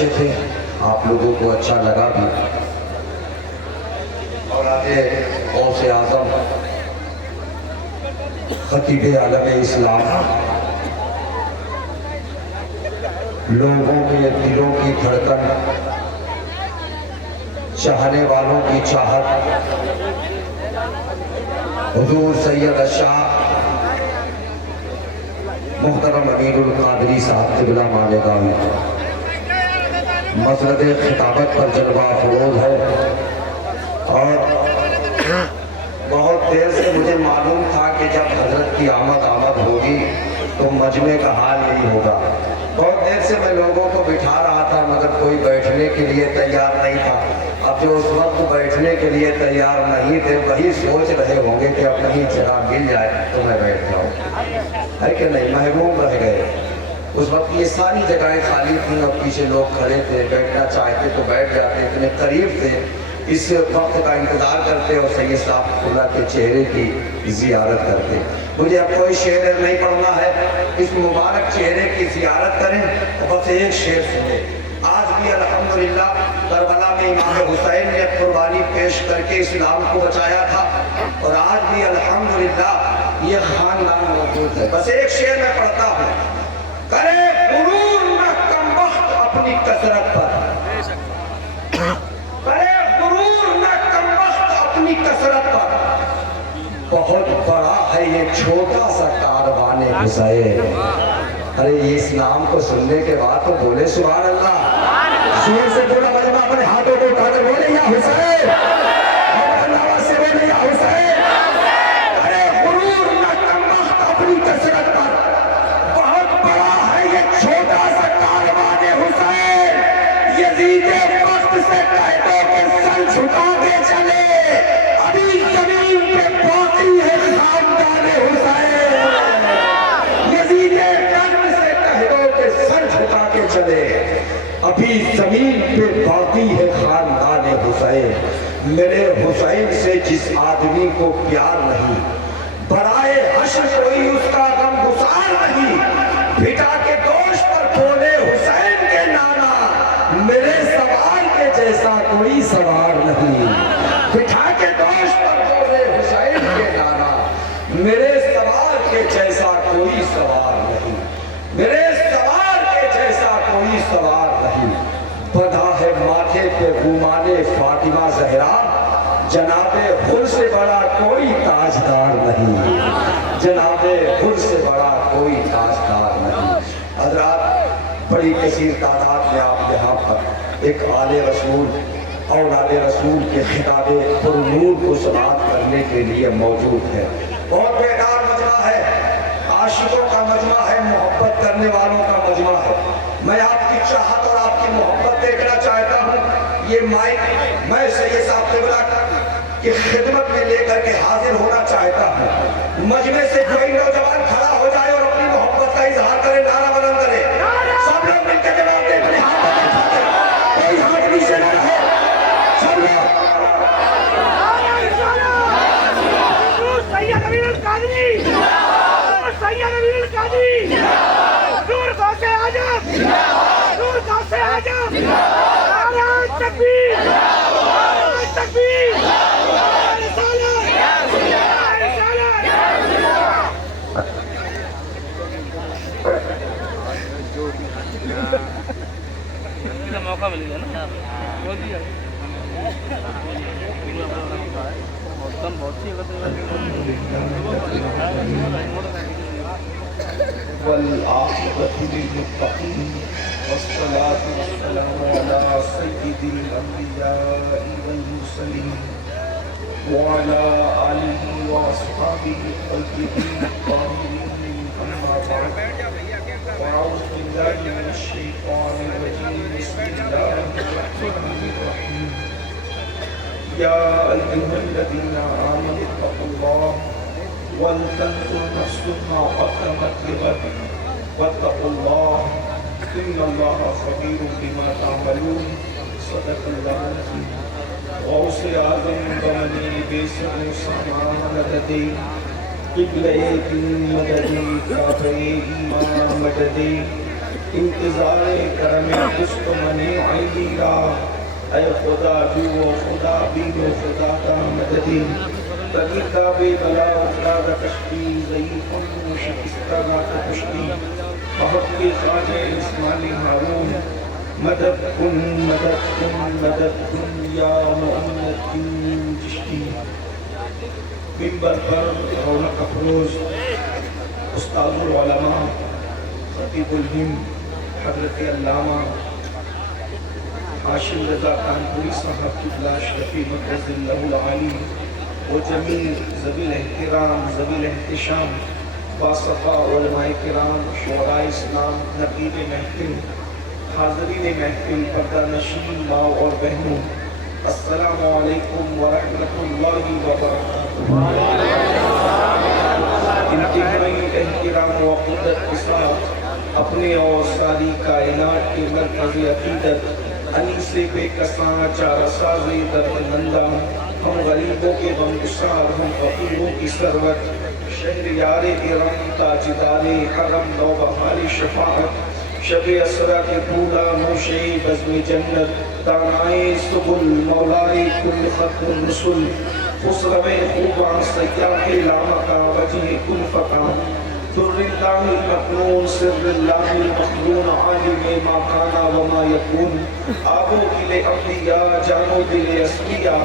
اچھے تھے، آپ لوگوں کو اچھا لگا بھی، اور آگے غوث اعظم خطیب عالم اسلام لوگوں کے دلوں کی دھڑکن، چاہنے والوں کی چاہت، حضور سید الشاہ محترم امیر القادری صاحب قبلہ مالیگاوی مسند خطابت پر جلوہ افروز ہے، اور بہت دیر سے مجھے معلوم تھا کہ جب حضرت کی آمد ہوگی تو مجمع کا حال یہی ہوگا۔ بہت دیر سے میں لوگوں کو بٹھا رہا تھا مگر کوئی بیٹھنے کے لیے تیار نہیں تھا۔ اب جو اس وقت بیٹھنے کے لیے تیار نہیں تھے وہی سوچ رہے ہوں گے کہ اب کہیں جگہ مل جائے تو میں بیٹھ جاؤں، ہے کہ نہیں؟ محروم رہ گئے۔ اس وقت یہ ساری جگہیں خالی تھیں اور پیچھے لوگ کھڑے تھے، بیٹھنا چاہتے تو بیٹھ جاتے، اتنے قریب تھے، اس وقت کا انتظار کرتے اور سید صاحب اللہ کے چہرے کی زیارت کرتے۔ مجھے اب کوئی شعر نہیں پڑھنا ہے، اس مبارک چہرے کی زیارت کریں اور بس ایک شعر سنیں۔ آج بھی الحمدللہ کربلا میں امام حسین نے قربانی پیش کر کے اسلام کو بچایا تھا، اور آج بھی الحمدللہ یہ خاندان موجود ہے۔ بس ایک شعر میں پڑھتا ہوں: کرے غرور نہ کم وقت اپنی کثرت پر، کرے غرور نہ کم وقت اپنی کثرت پر، بہت بڑا ہے یہ چھوٹا سا کاروان حسین۔ ارے یہ اسلام کو سننے کے بعد تو بولے سبحان اللہ، زور سے پورا مجمع اپنے ہاتھوں کو اٹھا کر بولے یا حسین، اور آواز سے بولے یا حسین۔ ارے غرور نہ کم وقت اپنی کثرت پر، بہت بڑا ہے یہ چھوٹا سا کاروان حسین۔ یزید وقت سے کہہ دو کہ سر جھکا کے چلے، ابھی زمین پہ باقی ہے خاندان حسین۔ یزید وقت سے کہہ دو کہ سر جھکا کے چلے، ابھی زمین پہ باقی ہے خاندان حسین۔ میرے حسین سے جس آدمی کو پیار نہیں، برائے حشر کوئی اس کا غم گسار نہیں، بھٹا کے دوش پر بولے حسین کے نانا، میرے سوار کے جیسا کوئی سوار نہیں۔ بٹھا کے دوش پر بولے حسین کے نانا، میرے سوار کے جیسا کوئی سوار نہیں، میرے سوار کے جیسا کوئی سوار نہیں۔ بندھا ہے ماتھے پہ غمان فاطمہ زہرا، جناب حر سے بڑا کوئی تاجدار نہیں، جناب حر سے بڑا کوئی تاجدار نہیں۔ حضرات، بڑی کثیر تعداد میں آپ یہاں پر ایک آل رسول، اولاد رسول کے خطاب پر نور کو سماعت کرنے کے لیے موجود ہے۔ بہت بیدار مجمع ہے، عاشقوں کا مجمع ہے، محبت کرنے والوں کا مجمع ہے۔ میں آپ کی چاہت اور آپ کی محبت دیکھنا چاہتا ہوں۔ یہ مائک میں سید صاحب قبلہ کی خدمت میں لے کر کے حاضر ہونا چاہتا ہوں۔ مجمع سے کوئی نوجوان کھڑا ہو جائے اور اپنی محبت کا اظہار کرے، نعرہ بلند کرے۔ سب لوگ مل کے جواب دیں، اپنے ہاتھوں کو اٹھا دیں، کوئی ہاتھ نیچے نہ رہے، سب لوگ۔ سید امیر القادری، سید امیر القادری، نور غوث اعظم، نور غوث اعظم، نعرہ تکبیر، نعرہ تکبیر، نعرہ رسالت، نعرہ رسالت۔ موقع مل گیا نا، والعاقبة للمتقين والصلاة والسلام على سيد الأنبياء والمرسلين وعلى آله وأصحابه الطيبين الطاهرين، أما بعد، فأعوذ بالله من الشيطان الرجيم، بسم الله الرحمن الرحيم۔ يا أيها الذين آمنوا اتقوا الله ولتنظر نفس ما قدمت لغد واتقوا الله إن الله خبير بما تعملون، صدق الله العظيم۔ غوث اعظم بمنی بیسر سامان مددی، قبلِ دین مددی، کعبہ ایمان مددی، انتظار کرم دست من عیدی را اے خدا جو و خدا بین و خدا کا مددی بگی کا بے بلا افراد کشتی ضعیف و شکستہ ناک کشتی بہت کے خواجہ اسمان ہارون مدد کن مدد کن مدد کن یا محمد کن چشتی منبر پر رونق افروز استاد العلماء خطیب الہند حضرت علامہ ہاشم رضا کانپوری صاحب قبلہ شفیع مرکز اللہ العالی و جمیع ذوی الاحترام ذوی الاحتشام باصفا علماء کرام شعراء اسلام نقیب محفل حاضرین محفل پردہ نشین ماں اور بہنوں السلام علیکم ورحمۃ اللہ وبرکاتہ۔ انتہائی احترام و قدرت کے ساتھ اپنے اور ساری کائنات کے مرکز عقیدت انیس بے کساں چارہ ساز درد مندہ ہم غریبوں کے غمگسار ہم فقیروں کی سرورت شہریار ارم تاجدار حرم نوبہار شفاعت شب اسرا کے پھولا نوشے بزم جنت دانائے سبل مولائے کل خط الرسل خسرو خوباں سیاح لامکا وجہ کل فقان در اللہ المکنون سر اللہ المخلون عالم ما کانا وما یکون آبو دل انبیاء جانو دل اسبیاء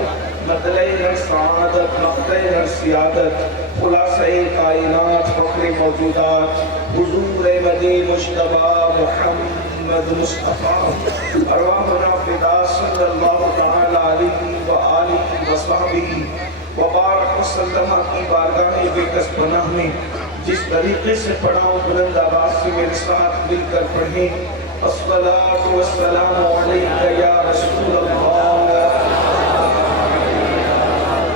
مدلے ہر سعادت مقدے ہر سیادت خلاصہ کائنات فخر موجودات حضور مدی مجتبہ محمد مصطفیٰ ارواحنا فدا صلی اللہ تعالی علیہ وآلہ وصحبہ وبارک وسلم کی بارگاہ بے کس پناہ میں جس طریقے سے پڑھاؤں بلند آواز سے میرے ساتھ مل کر پڑھیں الصلاۃ والسلام علیکہ یا رسول اللہ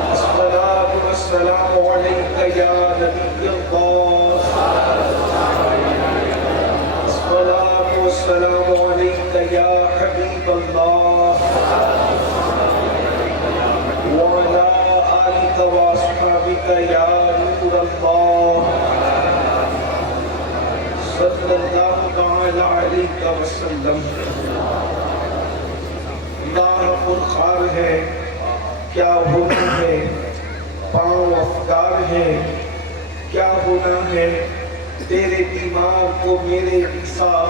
الصلاۃ والسلام علیکہ یا نبی اللہ الصلاۃ والسلام علیکہ یا حبیب اللہ وعلی آلک واصحابک یا نور اللہ صلی اللہ تعالی علیہ وسلم۔ اللہ پرخار ہے کیا ہونا ہے پاؤں افکار ہے کیا ہونا ہے تیرے بیمار کو میرے عیسیٰ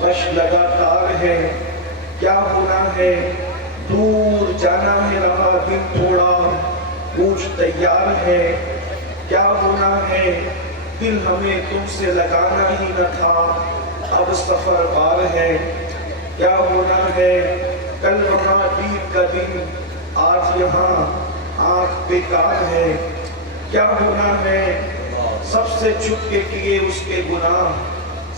غش لگاتار ہے کیا ہونا ہے دور جانا ہے رہا دن تھوڑا کوچ تیار ہے کیا ہونا ہے دل ہمیں تم سے لگانا ہی نہ تھا اب سفر بار ہے کیا ہونا ہے کل وہاں عید کا دن آج یہاں آنکھ بیکار ہے کیا ہونا ہے سب سے چھپ کے کیے اس کے گناہ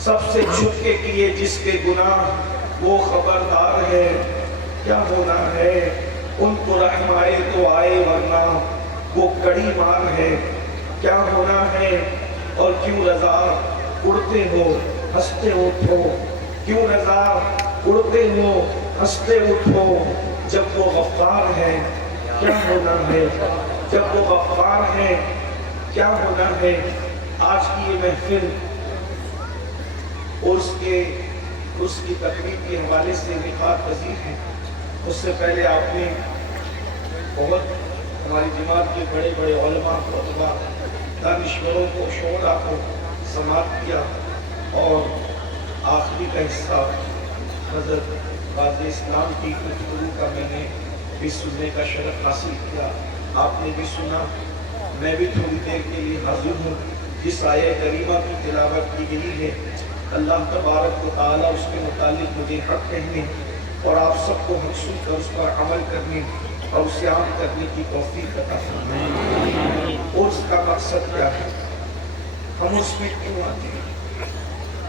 سب سے چھپ کے کیے جس کے گناہ وہ خبردار ہے کیا ہونا ہے ان کو رحم آئے تو آئے ورنہ وہ کڑی مار ہے کیا ہونا ہے اور کیوں رضا اڑتے ہو ہنستے اٹھو کیوں رضا اڑتے ہو ہنستے اٹھو جب وہ غفار ہے کیا ہونا ہے جب وہ غفار ہے کیا ہونا ہے آج کی یہ محفل اور اس کی تقریب کے حوالے سے نکات پذیر ہے اس سے پہلے آپ نے بہت ہماری جماعت کے بڑے بڑے علماء خطبہ دانشوروں کو شعراء کو سماعت کیا اور آخری کا حصہ حضرت غازی اسلام کی گفتگو کا میں نے بھی سننے کا شرف حاصل کیا آپ نے بھی سنا میں بھی تھوڑی دیر کے لیے حاضر ہوں جس آیہ کریمہ کی تلاوت کی گئی ہے اللہ تبارک و تعالیٰ اس کے متعلق مجھے حق کہنے اور آپ سب کو حق سن کر اس پر عمل کرنے اور اسے عام کرنے کی توفیق عطا فرمائے۔ اور اس کا مقصد کیا ہے ہم اس میں کیوں آتے ہیں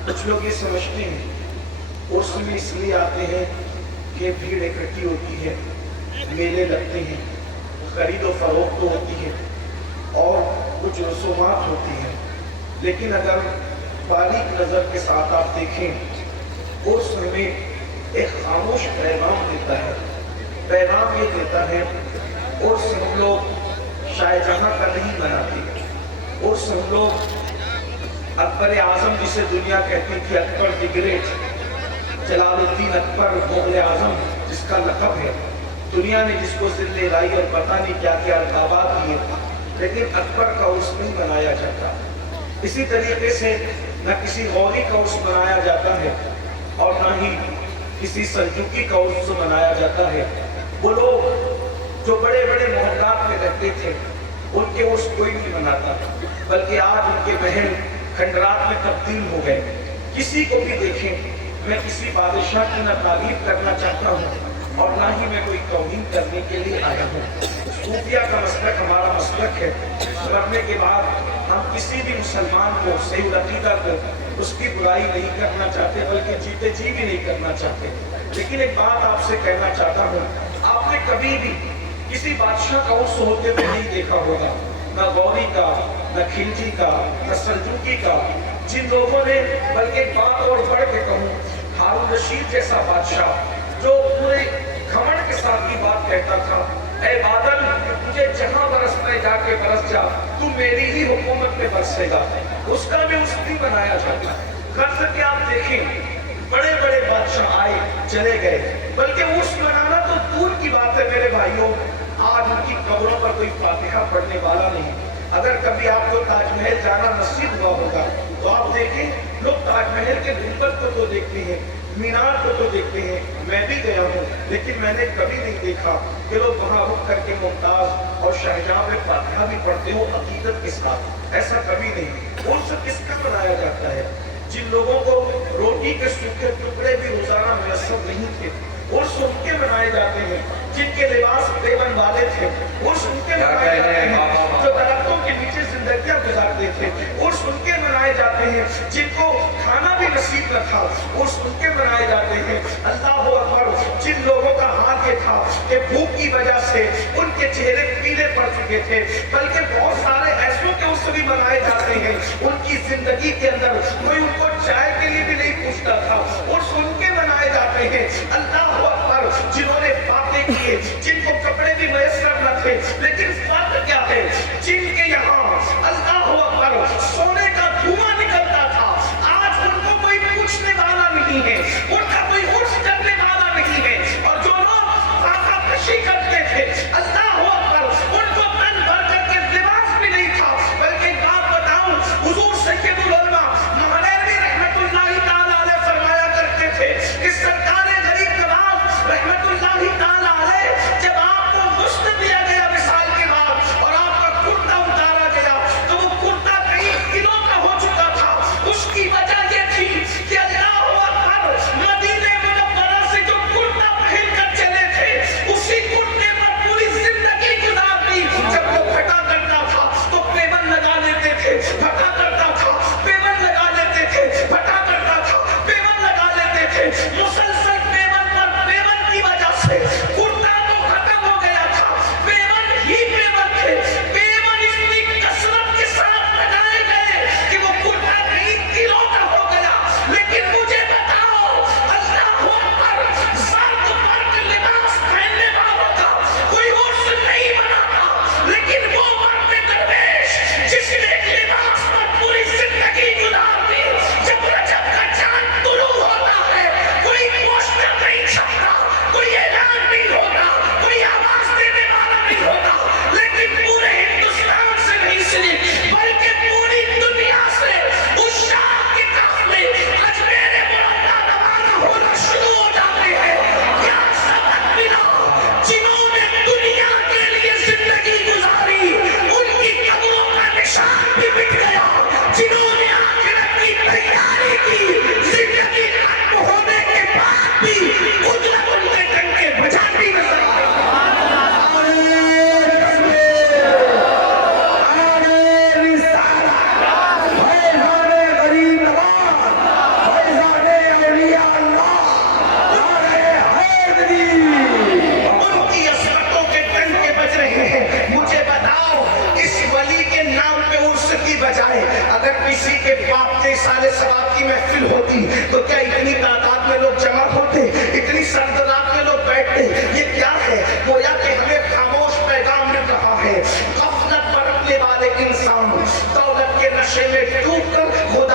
کچھ لوگ یہ سمجھتے ہیں اس میں اس لیے آتے ہیں کہ بھیڑ اکٹھی ہوتی ہے میلے لگتے ہیں خرید و فروخت ہوتی ہے اور کچھ رسومات ہوتی ہیں لیکن اگر باریک نظر کے ساتھ آپ دیکھیں اس میں ایک خاموش پیغام دیتا ہے پیغام یہ دیتا ہے اور ہم لوگ شاید جہاں کا نہیں مناتے اور ہم لوگ اکبر اعظم جسے دنیا کہتی تھی اکبر دی گریٹ، جلال الدین اکبر مغل اعظم جس کا لقب ہے، دنیا نے جس کو ذل لائی اور پتہ نہیں کیا کیا القابات دیے، لیکن اکبر کا عرس نہیں منایا جاتا۔ اسی طریقے سے نہ کسی غوری کا عرس منایا جاتا ہے اور نہ ہی کسی سلجوقی کا عرس منایا جاتا ہے۔ وہ لوگ جو بڑے بڑے محلات میں رہتے تھے ان کے عرس کوئی نہیں مناتا، بلکہ آج ان کے محل کھنڈرات میں تبدیل ہو گئے۔ کسی کو بھی دیکھیں، میں کسی بادشاہ کی نہ تعریف کرنا چاہتا ہوں اور نہ ہی میں کوئی توہین کرنے کے لیے آیا ہوں۔ صوفیہ کا مسلک ہمارا مسلک ہے، مرنے کے بعد ہم کسی بھی مسلمان کو، صحیح العقیدہ کو اس کی برائی نہیں کرنا چاہتے، بلکہ جیتے جی بھی نہیں کرنا چاہتے۔ لیکن ایک بات آپ سے کہنا چاہتا ہوں، آپ نے کبھی بھی کسی بادشاہ کا عرس ہوتے ہوئے نہیں دیکھا ہوگا، نہ غوری کا، نہ خلجی کا، نہ سلجوقی کا۔ جن لوگوں نے، بلکہ ایک بات اور بڑھ کے کہوں، ہارون رشید جیسا بادشاہ جو پورے گھمنڈ کے ساتھ کی بات کہتا تھا، اے بادل تجھے جہاں برسنا ہے جا کے برس جا، تو میری ہی حکومت میں برسے گا، اس کا بھی عرس نہیں منایا جاتا۔ غرض کہ آپ دیکھیں بڑے بڑے بادشاہ آئے چلے گئے، بلکہ عرس منانا تو دور کی بات ہے میرے بھائیوں، آج ان کی قبروں پر کوئی فاتحہ پڑھنے والا نہیں۔ اگر کبھی آپ کو تاج محل جانا نصیب ہوا ہوگا تو آپ دیکھیں لوگ تاج محل کے گنبد کو تو دیکھتے ہیں، مینار کو تو دیکھتے ہیں، میں بھی گیا ہوں، لیکن میں نے کبھی نہیں دیکھا کہ لوگ وہاں رک کر کے ممتاز اور شاہجہاں میں فاتحہ بھی پڑھتے ہو عقیدت کے ساتھ، ایسا کبھی نہیں۔ عرس کس کا منایا جاتا ہے؟ جن لوگوں کو روٹی کے سوکھے ٹکڑے بھی روزانہ میسر نہیں تھے، عرس ان کے منائے جاتے ہیں۔ جن کے لباس پیون والے تھے، عرس ان کے منائے جاتے ہیں۔ جو درختوں کے نیچے زندگیاں گزارتے تھے، عرس ان کے منائے جاتے ہیں۔ جن کو کھانا بھی نصیب نہ تھا، عرس ان کے منائے جاتے ہیں۔ اللہ اکبر! جن لوگوں کا حال یہ تھا کہ بھوک کی وجہ سے ان کے چہرے پیلے پڑ چکے تھے، بلکہ بہت سارے ایسوں کے عرس بھی منائے جاتے ہیں، ان کی زندگی کے اندر کوئی ان کو چائے کے لیے بھی نہیں پوچھتا تھا، عرس ان کے منائے جاتے ہیں۔ اللہ اکبر! جنہوں نے باتیں کیے، جن کو کپڑے بھی میسر نہ تھے، لیکن فرق کیا ہے، جن کے یہاں اللہ اکبر سونے کا دھواں نکلتا تھا، آج ان کو کوئی پوچھنے والا نہیں ہے، ان کا کوئی عرس کرنے والا نہیں ہے، اور جو لوگ فاقہ کشی کرتے تھے اللہ اکبر ان کو تن بھر کر کے لباس بھی نہیں تھا۔ بلکہ ایک بات بتاؤں، حضور سید العلماء مہانیروی رحمت اللہ تعالیٰ علیہ فرمایا کرتے تھے کہ سرکار غریب نواز رحمت اللہ تعالیٰ علیہ جب آپ کو غسل دیا گیا وصال کے بعد اور آپ کا کرتا اتارا گیا تو وہ کرتا کئی کلو کا ہو چکا تھا۔ اس کی وجہ یہ تھی کہ اللہ اکبر مدینہ منورہ سے جو کرتا پہن کر چلے تھے اسی کرتے پر پوری زندگی گزار دی۔ جب وہ پھٹا کرتا تھا تو پیون لگا لیتے تھے، پھٹا کرتا تھا پیون لگا لیتے تھے، پھٹا کرتا تھا پیون لگا لیتے تھے۔ مسلسل پیون پر پیون کی وجہ سے کرتا تو ختم ہو گیا تھا، پیون ہی پیون تھے۔ پیون اتنی کثرت کے ساتھ لگائے گئے کہ وہ کرتا کئی کلو کا ہو گیا۔ لیکن مجھے بتاؤ اللہ اکبر زرد برق لباس پہننے والوں کا کوئی عرس نہیں مناتا، لیکن وہ مرد درویش جس نے ایک لباس پر پوری زندگی گزار دی، جب رجب کا چاند طلوع ہوتا ہے کوئی پوسٹر نہیں چھپتا، کوئی اعلان نہیں ہوتا، کوئی آواز دینے والا نہیں ہوتا، لیکن پورے ہندوستان سے نہیں صرف بلکہ پوری دنیا سے اس شاہ کے قافلے اجمیر معلیٰ روانہ ہونا شروع ہو جاتے ہیں۔ کیا سبق ملا؟ جنہوں نے دنیا کے لیے زندگی گزاری ان کی قبروں کا نشان بھی مٹ گیا، جنہوں نے آخرت کی تیاری کی زندگی ختم ہونے کے بعد بھی قدرت ان کے ڈنکے بجاتی نظر آئی۔ ان کی عظمتوں کے ڈنکے بج رہے ہیں۔ مجھے بتاؤ اس ولی کے نام پہ عرس کی بجائے اگر کسی کے باپ کے سال ثواب کی محفل ہوتی تو کیا اتنی تعداد میں لوگ جمع ہوتے، اتنی سردرات میں لوگ بیٹھتے؟ یہ کیا ہے؟ گویا کہ ہمیں خاموش پیغام مل رہا ہے، غفلت برتنے والے انسان دولت کے نشے میں ڈوب کر خدا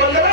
15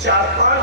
4-5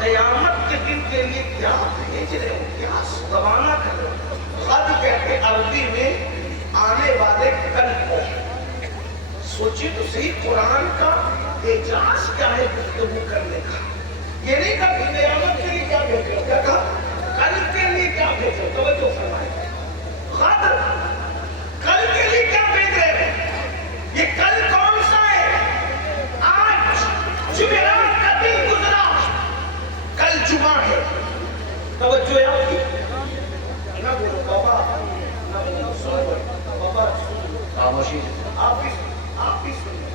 قیامت کے دن کے لیے کیا بھیج رہے ہو, کیا روانہ کر رہے ہو. غد کہتے عربی میں آنے والے کل کو. سوچیے تو صحیح قرآن کا اعجاز کیا ہے گفتگو کرنے کا. یہ نہیں کہا کہ قیامت کے لیے کیا بھیج رہے ہو, کیا کہا کل کے لیے کیا بھیج رہے ہو. توجہ فرمائیں. غد کل کے لیے کیا بھیج رہے ہو. یہ کل کون سا ہے؟ آج جمعرات کا دن گزرا, کل جمعہ ہے. توجہ ہے آپ کی. نہ بولو بابا, نہ بولو سنو بابا, خاموشی. آپ بھی سنو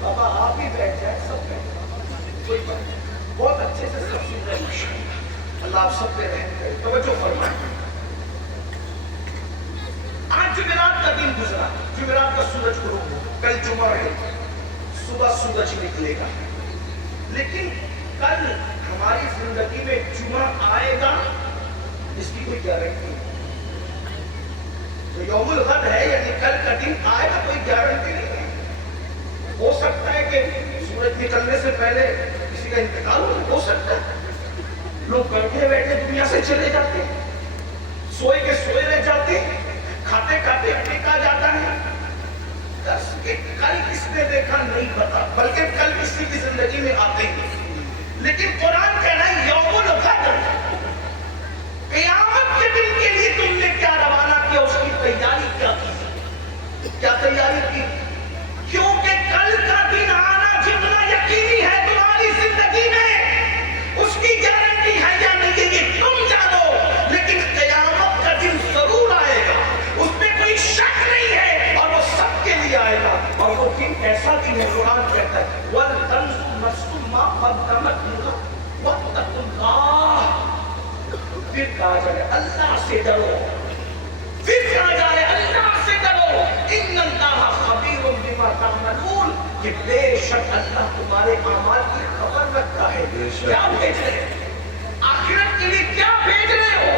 بابا, آپ بھی بیٹھ جائیں, سب بیٹھ جائیں, کوئی بات نہیں. بہت اچھے سے سب سن رہے ہیں, اللہ آپ سب پہ رحم کرے. توجہ فرمائیں. آج جمعرات کا دن گزرا, جمعرات کا سورج غروب ہو, کل جمعہ ہے, صبح سورج نکلے گا. لیکن کل ہماری زندگی میں جمعہ آئے گا اس کی کوئی گارنٹی نہیں. تو یوم الغد ہے یعنی کل کا دن آئے گا, کوئی گارنٹی نہیں ہے. ہو سکتا ہے کہ سورج نکلنے سے پہلے کسی کا انتقال ہو سکتا ہے. لوگ بیٹھے بیٹھے دنیا سے چلے جاتے, سوئے کے سوئے رہ جاتے, کھاتے کھاتے ٹھیکا جاتا ہے. کل کس نے دیکھا نہیں پتا, بلکہ کل کسی کی زندگی میں آتے ہیں. لیکن قرآن کہہ رہا ہے یوم الغد, قیامت کے دن کے لیے تم نے کیا روانہ کیا, اس کی تیاری کیا کی, کیا تیاری کی. کیونکہ کل کا دن آنا جتنا یقینی ہے تمہاری زندگی میں, اس کی گارنٹی ہے یا نہیں یہ تم جانو. لیکن قیامت کا دن ضرور آئے گا, اس میں کوئی شک نہیں ہے, اور وہ سب کے لیے آئے گا. اور وہ دن ایسا دن ہے, قرآن کہتا ہے وَلْتَنْظُرْ نَفْسٌ مَا قَدَّمَتْ لِغَدٍ وَاتَّقُوا اللَّهَ. پھر کہا جائے اللہ سے ڈرو, پھر کہا جائے اللہ سے ڈرو. ان اللہ خبیر بما تعملون, کہ بے شک اللہ تمہارے اعمال کی خبر رکھتا ہے. کیا بھیج رہے ہیں آخرت کے لیے, کیا بھیج رہے ہو.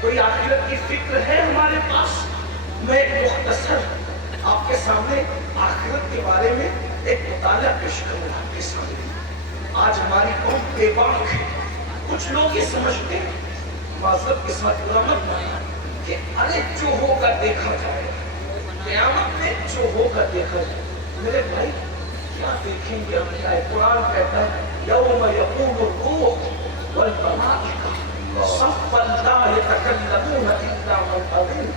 کوئی آخرت کی فکر ہے ہمارے پاس. میں ایک مختصر آپ کے سامنے آخرت کے بارے میں ایک مطالعہ پیش کروں آپ کے سامنے. آج ہماری قوم بے باک ہے. کچھ لوگ یہ سمجھتے ہیں معذرت کے ساتھ علامت کہ ارے جو ہوگا دیکھا جائے, قیامت میں جو ہوگا دیکھا جائے. میرے بھائی کیا دیکھیں گے ہم, کیا ہے. قرآن کہتا ہے یوم یقول الروح والملائکہ صفا لا یتکلمون الا من اذن.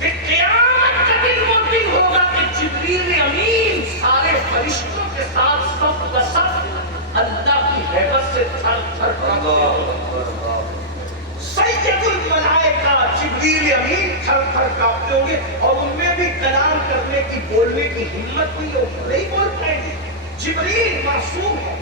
کہ قیامت کا دن وہ دن ہوگا کہ جبریل امین سارے فرشتوں کے ساتھ صف بصف اللہ کی حیبت سے تھر تھر کانپتے ہوں. سید الملائکہ جبریل امین تھر تھر کانپتے ہوں گے, اور ان میں بھی کلام کرنے کی, بولنے کی ہمت نہیں بول پائیں گے. جبریل معصوم ہے,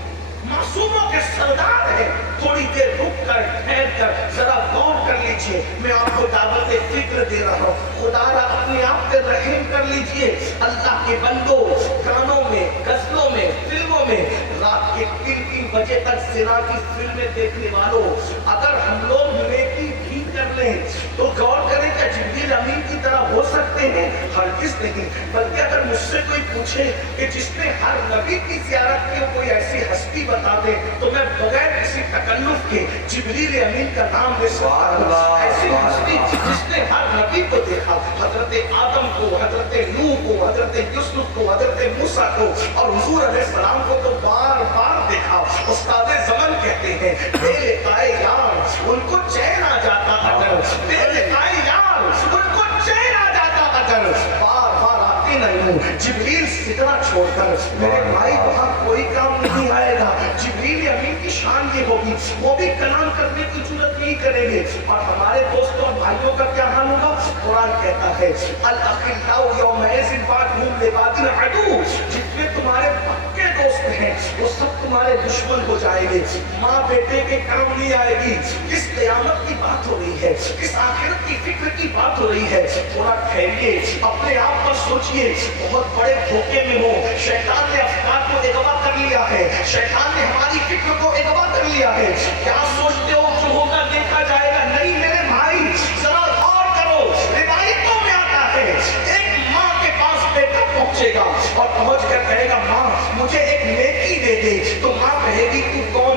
معصوموں کے سردار ہے. تھوڑی دیر رک کر ٹھہر کر ذرا غور کر لیجئے. میں آپ کو دعوت فکر دے رہا ہوں. خدا را اپنے آپ پہ رحم کر لیجئے. اللہ کے بندوں, گانوں میں, غزلوں میں, فلموں میں رات کے 3 بجے تک زنا کی فلمیں دیکھنے والوں, اگر ہم لوگ نیکی بھی کر لیں تو غور کریں کہ جبریل امین کی طرح ہو سکتے ہیں. ہرگز نہیں. بلکہ اگر مجھ سے کوئی پوچھے کہ جس نے ہر نبی کی زیارت کی کوئی ایسی ہستی بتا دے, تو میں بغیر کسی تکلف کے جبریل امین کا نام لے سکتا ہوں. ایسی ہستی جس نے ہر نبی کو دیکھا, حضرت آدم کو, حضرت نوح کو, حضرت یوسف کو, حضرت موسیٰ کو, اور حضور علیہ السلام کو تو بار بار دیکھا. استاد زمن کہتے ہیں بے لقائے یار ان کو چین آ جاتا اگر, بے لقائے یار ان کو چین آ جاتا اگر, بار بار آتے نہیں ہوں جبریل سترہ چھوڑ کر. میرے بھائی وہاں کوئی کام نہیں آئے گا. جبریل امین کی شان یہ ہوگی, وہ بھی کلام کرنے کی ضرورت نہیں کریں گے. اور ہمارے دوستوں اور بھائیوں کا کیا حال ہوگا. قرآن کہتا ہے الاخلاء یومئذ بعضهم لبعض عدو, جتنے تمہارے پکے دوست ہیں وہ سب تمہارے دشمن ہو جائیں گے. ماں بیٹے کے کام نہیں آئے گی. کس قیامت کی بات ہو رہی ہے, کس آخرت کی فکر کی بات ہو رہی ہے. تھوڑا ٹھہریے, اپنے آپ پر سوچئے. بہت بڑے دھوکے میں ہو. شیطان نے افکار کو اغوا کر لیا ہے, شیطان نے ہماری فکر کو اغوا کر لیا ہے. کیا سوچتے ہو جو ہوگا دیکھا جائے گا. نہیں میرے بھائی, ذرا غور کرو. روایتوں میں آتا ہے ایک ماں کے پاس بیٹا پہنچے گا اور پہنچ کر کہے گا ماں مجھے ایک نیکی دے دے. تو ماں کہے گی تو کون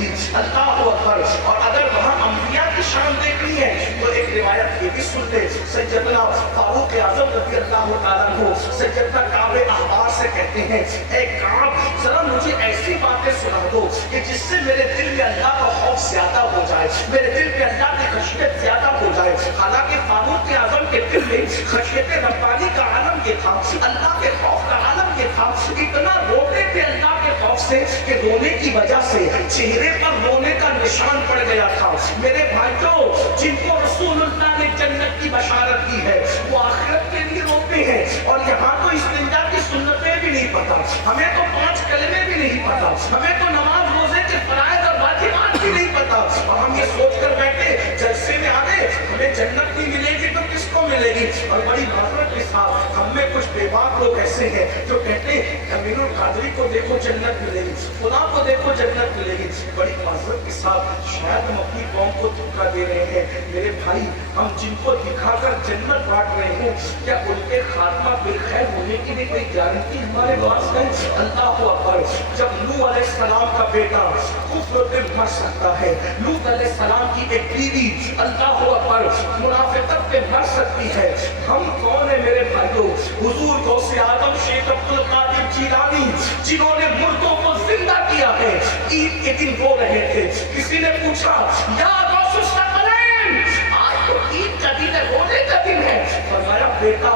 تھی. اللہ اکبر. اور اگر وہاں انبیاء کی شان دیکھنی ہے تو ایک روایت یہ بھی سن لے. سیدنا فاروق اعظم رضی اللہ تعالیٰ عنہ سیدنا کعب احبار سے کہتے ہیں اے کعب ذرا مجھے ایسی باتیں سنا دو کہ جس سے میرے دل میں اللہ کا خوف زیادہ ہو جائے, میرے دل میں اللہ کی خشیت زیادہ ہو جائے. حالانکہ فاروق اعظم کے دل میں خشیت ربانی کا عالم یہ تھا, اللہ کے خوف کا عالم یہ تھا. اتنا روتے تھے اللہ کے خوف سے کہ رونے کی وجہ سے چہرے پر رونے کا نشان پڑ گیا تھا. میرے بھائیوں, جن کو رسول اللہ نے جنت کی بشارت دی ہے وہ آخرت کے لیے روتے ہیں. اور یہاں تو استنجا کی سنتیں بھی نہیں پتا, ہمیں تو 5 کلمے بھی نہیں پتا, ہمیں تو نماز روزے کے فرائض اور واجبات بھی نہیں پتا. اور ہم یہ سوچ کر بیٹھے جلسے میں آ گئے ہمیں جنت نہیں ملے گی تو کس کو ملے گی. اور بڑی معذرت کے ساتھ ہم میں کچھ بے باک لوگ ایسے ہیں جو کہتے ہیں امین القادری کو دیکھو جنت ملے گی, فلاں کو دیکھو جنت ملے گی. بڑی معذرت کے ساتھ شاید ہم اپنی قوم کو دھوکہ دے رہے ہیں. میرے بھائی, ہم جن کو دکھا کر جنت بانٹ رہے ہیں کیا ان کے خاتمہ بالخیر ہونے کی بھی کوئی گارنٹی ہمارے پاس ہے؟ اللہ اکبر. جب نوح علیہ السلام کا بیٹا کفر پہ مر سکتا ہے, لوط علیہ السلام کی ایک بیوی اللہ اکبر منافقت پہ مر سکتی ہے, ہم کون ہیں میرے بھائیوں؟ حضور غوث اعظم شیخ عبد القادر جیلانی جنہوں نے مردوں کو زندہ کیا ہے, عید کے دن رو رہے تھے. کسی نے پوچھا یا غوث الثقلین آج تو عید کا دن ہے, رونے کا دن ہے. فرمایا بیٹا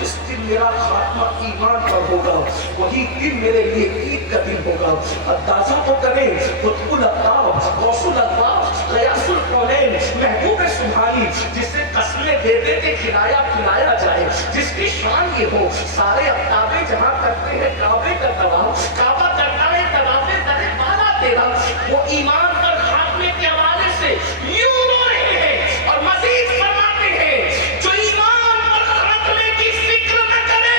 جس دن میرا خاتمہ ایمان پر ہوگا وہی دن میرے لیے عید کا دن ہوگا. اندازہ تو کریں قطب الأقطاب غوث الألباب غیاث الکونین محبوب سبحانی جسے قسمیں دے دے کے کھلایا پلایا جائے, جس کی شان یہ ہو سارے اقطابے جہاں کرتے ہیں کعبے کا طواف, کعبہ کرتا ہے طواف در بالا تیرا, وہ ایمان پر خاتمے کے حوالے سے یوں رو رہے ہیں اور مزید فرماتے ہیں جو ایمان پر خاتمے کی فکر نہ کرے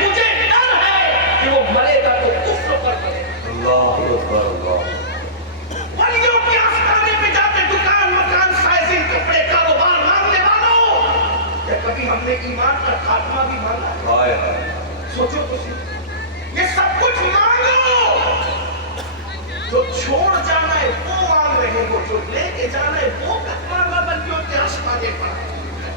مجھے ڈر ہے کہ وہ مرے گا تو کفر پر مرے گا. اللہ اکبر. اللہ ولیوں کے آستانے پہ جاتے دکان مکان سائزنگ کپڑے کاروبار مانگنے والوں, کیا کبھی ہم نے ایمان کا خاتمہ بھی مانگا؟ ہائے ہائے. سوچو تو صحیح, یہ سب کچھ مانگو, جو چھوڑ جانا ہے وہ مانگ رہے ہو, جو لے کے جانا ہے وہ مت مانگا ولیوں کے آستانے پر.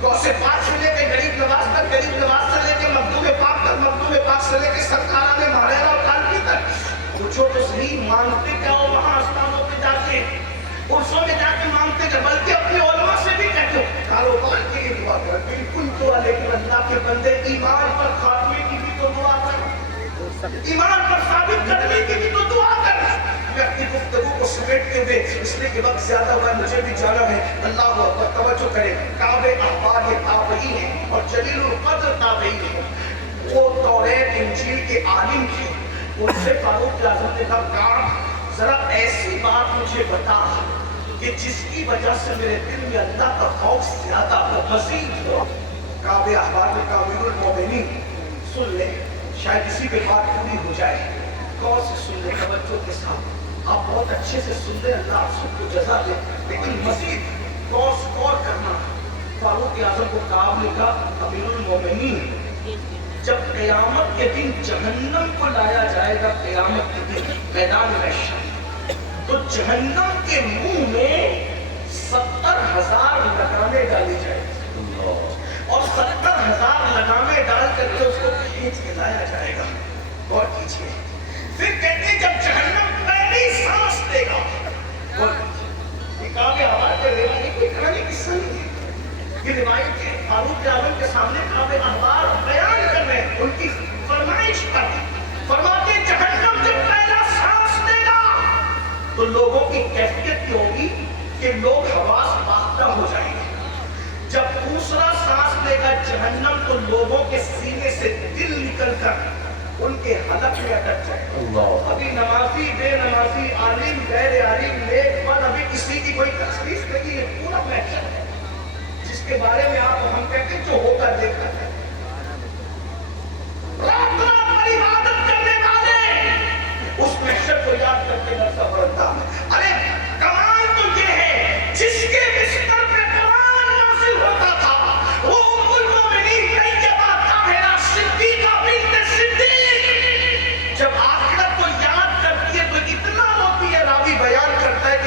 غوث پاک سے لے کے غریب نواز تک, غریب نواز سے لے کے مخدوم پاک تک, مخدوم پاک سے لے کے سرکارہ ماریرہ اور خالقی تک. پوچھو تو صحیح مانگتے کیا ہو وہاں آستانوں پہ جا کے, عرصوں میں جا کے مانگتے کیا؟ بلکہ اپنے علماء سے بھی کہتے ہو کاروبار کے لیے دعا کر, بالکل دعا, لیکن اللہ کے بندے ایمان پر خاتمے کی بھی تو دعا کر, ایمان پر ثابت قدمی کی بھی تو دعا کر. میں اپنی گفتگو کو سمیٹتے ہوئے اس لیے کہ وقت زیادہ ہوا مجھے بھی جانا ہے. اللہ اکبر. توجہ کریں, کعب احبار یہ تابعی ہیں اور جلیل القدر تابعی ہیں, وہ توریت انجیل کے عالم تھے. ان سے فاروق اعظم نے کہا کعب ذرا ایسی بات مجھے بتا کہ جس کی وجہ سے میرے دل میں اللہ کا خوف زیادہ ہو, مزید ہو. کعب احبار نے کہا امیر المومنین سن لیں, شاید اسی پہ بات پوری ہو جائے. غور سے سن لیں, توجہ کے ساتھ, آپ بہت اچھے سے سن لیں, اللہ آپ سب کو جزا دے, لیکن مزید غور کرنا. فاروق اعظم کو کعب نے کہا امیر المومنین جب قیامت کے دن جہنم کو لایا جائے گا, قیامت کے دن میدان محشر, تو جہنم کے منہ میں 70,000 لگامیں ڈالی جائے گی اور 70,000 لگامیں ڈال کر کے اس کو کھینچ کے لایا جائے گا. غور کیجیے. پھر کہتے ہیں جب جہنم پہلی سانس لے گا, یہ کعب احبار کے روایت کوئی کہانی قصہ نہیں ہے, یہ روایت ہے فاروق اعظم کے سامنے کعب احبار بیان کر رہے ہیں ان کی فرمائش پر. فرماتے جہنم جب پہلا سانس لے گا تو لوگوں کی کیفیت یہ ہوگی کہ لوگ حواس باختہ ہو جائیں گے. جب دوسرا سانس لے گا جہنم تو لوگوں کے سینے سے دل نکل کر ان کے حلق میں اٹک جائے گا. ابھی نمازی بے نمازی عالم غیر عالم نیک بد ابھی کسی کی کوئی تشخیص نہیں ہے, پورا محشر ہے جس کے بارے میں آپ ہم کہتے ہیں جو ہو کر دیکھا ہے. رات رات پر عبادت کرنے والے اس محشر کو یاد کرتے نرسہ بڑھتا ہے. ارے کمال تو یہ ہے جس کے بستر پہ قرآن نازل ہوتا تھا وہ ام المومنین طیبہ طاہرہ صدیقہ بنت صدیق جب آخرت کو یاد کرتی ہے تو اتنا روتی ہے. راوی بیان کرتا ہے کہ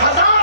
1000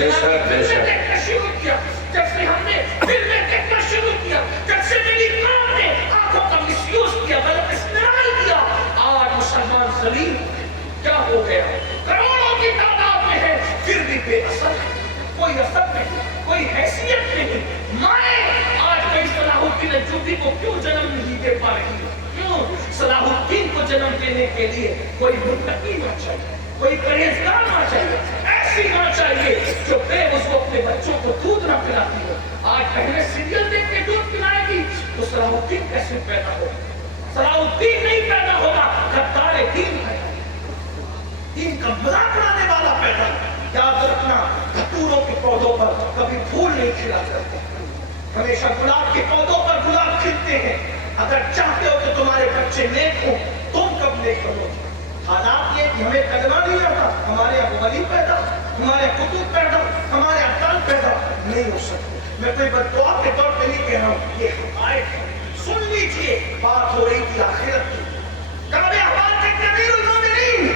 بے شک، بے شک۔ دیکھنا شروع کیا، جب سے ہم نے فلمیں دیکھنا شروع کیا، جب سے میری قوم نے آنکھوں کا مس یوز کیا، غلط استعمال کیا، آج مسلمان ذلیل کیا ہو گیا؟ کروڑوں کی تعداد میں ہے، پھر بھی بے اثر، کوئی اثر نہیں، کوئی حیثیت نہیں۔ مائیں آج کئی صلاح الدین ایوبی کو کیوں جنم نہیں دے پا رہی؟ کیوں؟ صلاح الدین کو جنم دینے کے لیے کوئی متقی نہ چاہیے، کوئی پرہیزگار نہ چاہیے، ایسی نہ چاہیے جو بے وضو اپنے بچوں کو دودھ نہ پلاتی ہو۔ آج پہلے سیریل دیکھ کے دودھ پلائے گی تو صلاح الدین کیسے پیدا ہوگا؟ صلاح الدین نہیں پیدا ہوگا، غدار دین ہے، دین کا مذاق اڑانے والا پیدا۔ یاد رکھنا، دھتوروں کے پودوں پر کبھی پھول نہیں کھلا کرتے، ہمیشہ گلاب کے پودوں پر گلاب کھلتے ہیں۔ اگر چاہتے ہو کہ تمہارے بچے نیک ہوں، تم کب نیک بنو گے؟ حالات یہ کہ ہمیں کلمہ نہیں آتا، ہمارے یہاں ولی پیدا، ہمارے کتب پیدا، ہمارے ابدال پیدا نہیں ہو سکتے۔ میں کوئی بددعا کے طور پہ نہیں کہہ رہا ہوں، یہ حقائق ہے۔ سن لیجئے، بات ہو رہی تھی آخرت کی۔ کعبہ احبار کے امیر المومنین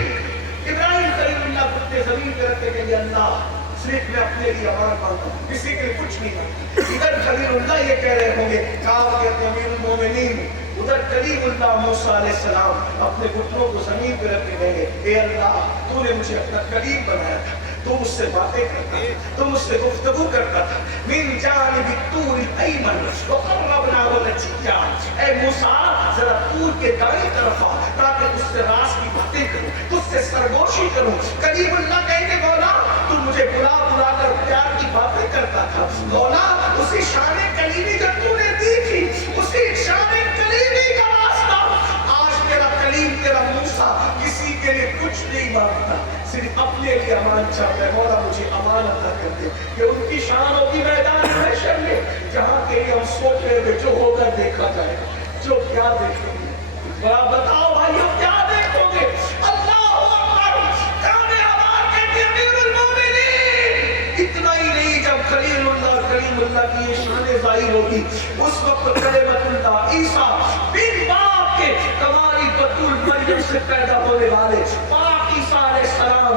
ابراہیم خلیل اللہ کتے زمین پہ رکھنے کے لیے اللہ صرف میں اپنے لیے امان مانتا ہوں، کسی کے لیے کچھ نہیں مانتا۔ ادھر خلیل اللہ یہ کہہ رہے ہوں گے کعبہ کے امیر المومنین، ادھر کلیم اللہ موسیٰ علیہ السلام اپنے گھٹنوں کو زمین پہ رکھ کے کہیں گے اے اللہ تو نے مجھے اپنا کلیم بنایا تھا، تو مجھ سے باتیں کرتا تھا، تو مجھ سے گفتگو کرتا تھا۔ من جانب الطور الایمن وقربناہ نجیہ، اے موسیٰ ذرا طور کے دائیں طرف آ تاکہ تجھ سے راز کی باتیں کروں، تجھ سے سرگوشی کروں۔ کلیم اللہ کہیں گے مولا تو مجھے بلا بلا کر پیار کی باتیں کرتا تھا، مولا اسی شان کلیمی جو تو نے دی تھی، اسی شان کلیمی کا راستہ آج میرا کلیم تیرا موسیٰ کسی کے لیے کچھ نہیں مانگتا، صرف اپنے لیے امان چاہتا ہے۔ مولا مجھے امان عطا کر دے کہ ان کی شان ہوگی میدان محشر میں، جہاں کے لیے ہم سوچ رہے ہوئے جو ہوگا دیکھا جائے گا۔ جو کیا دیکھیں گے؟ بتاؤ بھائیو کیا دیکھو گے؟ اللہ اکبر، کعبہ احبار کے امیر المومنین۔ اتنا ہی نہیں، جب خلیل اللہ اور کلیم اللہ کی یہ شان ظاہر ہوگی، اس وقت کلمۃ اللہ عیسیٰ بن باپ کے کماری بطول مریم سے پیدا ہونے والے پاک عیسیٰ علیہ السلام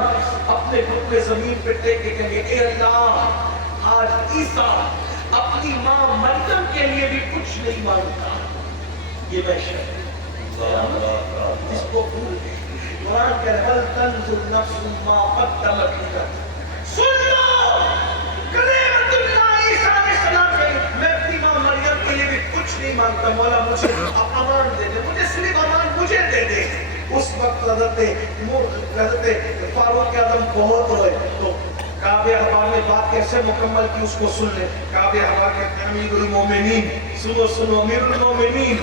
اپنے گھٹنے زمین پہ ٹیک کے کہیں گے اے اللہ آج عیسیٰ اپنی ماں مریم کے لیے بھی کچھ نہیں مانگتا۔ یہ محشر جس کو بھول گئے، قرآن کہہ رہا ہے بل تنظر نفس ما قدمت لغد۔ سن لو، کلمۃ اللہ عیسیٰ علیہ السلام سے میں اپنی ماں مریم کے لیے بھی کچھ نہیں مانگتا، مولا مجھے امان دے دے، مجھے صرف امان مجھے دے دے۔ اس وقت حضرت فاروق اعظم بہت روئے، تو کعبہ احبار نے بات کیسے مکمل کی اس کو سن لیں۔ کعبہ احبار کے امیر المومنین، سنو سنو امیر المومنین،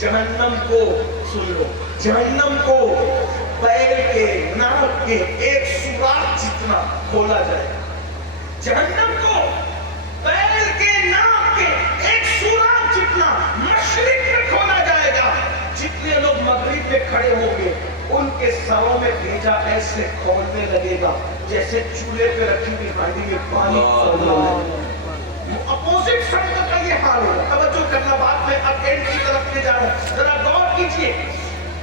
جہنم کو سن لو، جہنم کو بیل کے ناک کے ایک سوراخ جتنا کھولا جائے گا۔ جہنم کو بیل کے ناک کے ایک سوراخ جتنا مشرق میں کھولا جائے گا۔ جتنے لوگ مغرب میں کھڑے ہوں گے ان کے سروں میں بھیجا ایسے کھولنے لگے گا جیسے چولہے پہ رکھی ہوئی ہانڈی میں پانی کھولنا ہے۔ اپوزٹ سمت کا یہ حال ہوگا۔ توجہ کرنا، بات میں اب اینڈ کی طرف لے جا رہا ہوں، ذرا غور کیجئے۔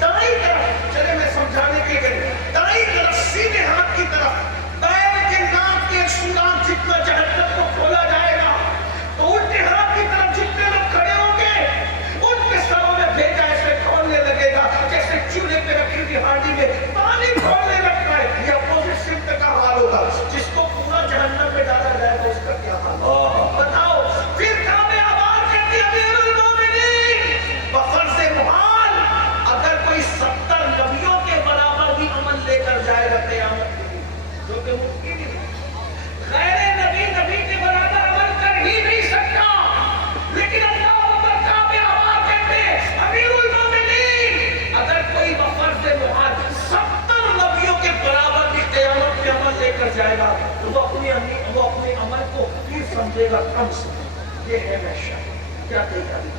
دائیں طرف چلے میں سمجھانے کے لیے، دائیں طرف سیدھے ہاتھ کی طرف بیل کے ناک کے ایک سوراخ جتنا جہنم کو کھولا جائے گا، تو الٹے ہاتھ کی طرف جتنے لوگ کھڑے ہوں گے ان کے سروں میں بھیجا ایسے کھولنے لگے گا جیسے چولہے پہ رکھی ہوئی ہانڈی میں پانی کھولنے لگتا ہے۔ یہ اپوزٹ سمت کا حال ہوگا۔ جس کو پورا جہنم میں ڈالا جائے گا اس کا کیا حال ہوگا؟ بتاؤ۔ پھر کعبہ احبار کہتی امیر المومنین بفرض محال اگر کوئی 70 نبیوں کے برابر بھی عمل لے کر جائے گا قیامت کے دن، جو کہ ممکن ہی نہیں، غیر نبی نبی کے برابر عمل کر ہی نہیں سکتا، لیکن اللہ اکبر کعبہ احبار کہتے امیر المومنین اگر کوئی بفرض محال 70 نبیوں کے برابر بھی قیامت میں عمل لے کر جائے گا تو وہ اپنے عمل کو پھر سمجھے گا کم سے۔ یہ ہے محشر۔ کیا تیاری؟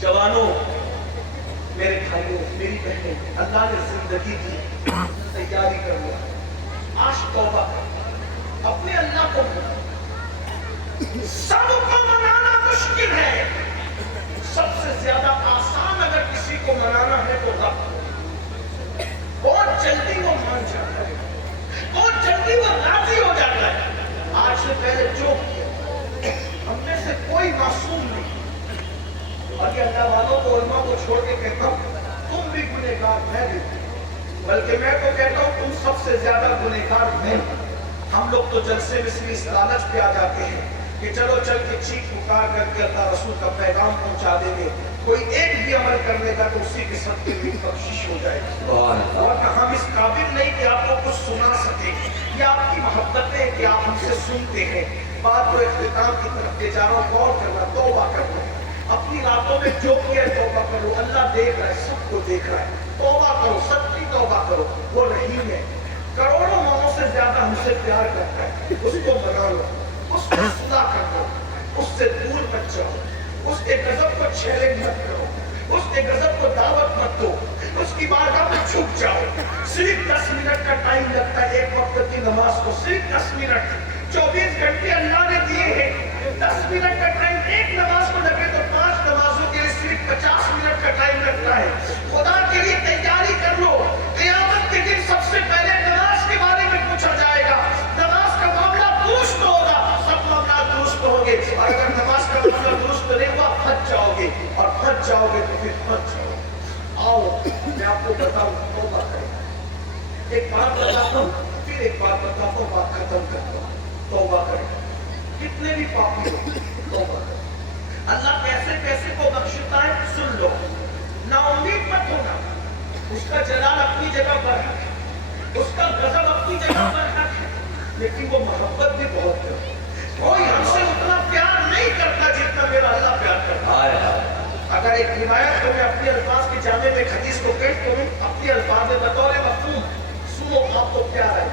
جوانوں، میرے بھائیوں، میری بہنیں، اللہ نے زندگی دی، تیاری کر لیا، آج توبہ کر، اپنے اللہ کو سب کو منانا مشکل ہے، سب سے زیادہ آسان اگر کسی کو منانا ہے تو رب بہت جلدی وہ مان جاتا ہے، بہت جلدی وہ راضی ہو جاتا ہے۔ آج سے پہلے جو کیا ہم میں سے کوئی معصوم نہیں، اور یہ اللہ والوں کو علماء کو چھوڑ کے کہتا ہوں تم بھی گنہگار میں بھی، بلکہ میں تو کہتا ہوں تم سب سے زیادہ گنہگار میں۔ ہم لوگ تو جلسے میں صرف اس لالچ پہ آ جاتے ہیں کہ چلو چل کے چیخ پکار کر کے اللہ رسول کا پیغام پہنچا دیں گے، کوئی ایک بھی عمل کرنے کا تو اسی کے صدقے میں بخشش ہو جائے گی، اور ہم اس قابل نہیں کہ آپ کو کچھ سنا سکیں، یہ آپ کی محبت ہے کہ آپ ہم سے سنتے ہیں۔ بات کو اختتام کی طرف لے جا رہا ہوں، غور کرنا، توبہ کرنا، اپنی راتوں میں جو کیا ہے توبہ کرو، اللہ دیکھ رہا ہے، سب کو دیکھ رہا ہے، توبہ کرو، سچی توبہ کرو، وہ رحیم ہے، کروڑوں ماؤں سے زیادہ ہم سے پیار کرتا ہے، اس کو منا لو، اس کو صلح کر دو، اس سے دور مت جاؤ، اس کے غضب کو چیلنج مت کرو، اس کے غضب کو دعوت مت دو، اس کی بارگاہ میں چھپ جاؤ۔ صرف 10 منٹ کا ٹائم لگتا ہے ایک وقت کی نماز کو، صرف 10 منٹ، 24 گھنٹے اللہ نے دیے ہیں، 10 منٹ کا ٹائم ایک نماز کو لگے تو 5 نمازوں کے لیے صرف 50 منٹ کا ٹائم لگتا ہے۔ خدا کے لیے تیاری کر لو، قیامت کے دن سب سے پہلے نماز کے بارے میں پوچھا جائے گا، نماز کا معاملہ درست ہوگا، سب معاملات درست ہوں گے، اور اگر نماز کا معاملہ درست نہیں ہوا پھنس جاؤ گے، اور پھنس جاؤ گے تو پھر پھنس جاؤ۔ آؤ میں آپ کو بتاؤں، توبہ کریں، ایک بات بتاتا ہوں پھر ایک بات بتاتا ہوں، بات ختم کرتا ہوں، توبہ کریں، کتنے بھی پاپی ہو توبہ کریں، اللہ کیسے کیسے کو بخشتا ہے سن لو، نا امید مت ہونا، اس کا جلال اپنی جگہ پر ہے، اس کا غضب اپنی جگہ پر ہے، لیکن وہ محبت بھی بہت ہے، کوئی ہم سے اتنا پیار نہیں کرتا جتنا میرا اللہ پیار کرتا ہے۔ اگر ایک روایت کو میں اپنے الفاظ کے جامع میں حدیث کو پیش کروں، اپنے الفاظ میں بطور مفہوم سنو، آپ کو پیار ہے،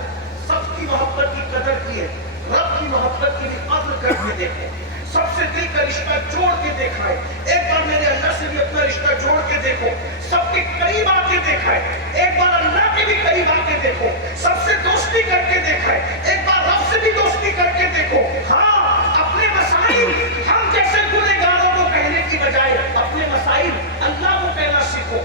سب کی محبت کی قدر کی ہے، رب کی محبت کی بھی قدر کر کے دیکھو، سب سے دل کا رشتہ جوڑ کے دیکھا ہے، ایک بار میرے اللہ سے بھی اپنا رشتہ جوڑ کے دیکھو، سب کے قریب آ کے دیکھا ہے، ایک بار اللہ کے بھی قریب آ کے دیکھو، سب سے دوستی کر کے دیکھا ہے، ایک بار رب سے بھی دوستی کر کے دیکھو۔ ہاں اپنے مسائل ہم جیسے گنہگاروں کو کہنے کی بجائے اپنے مسائل اللہ کو کہنا سیکھو۔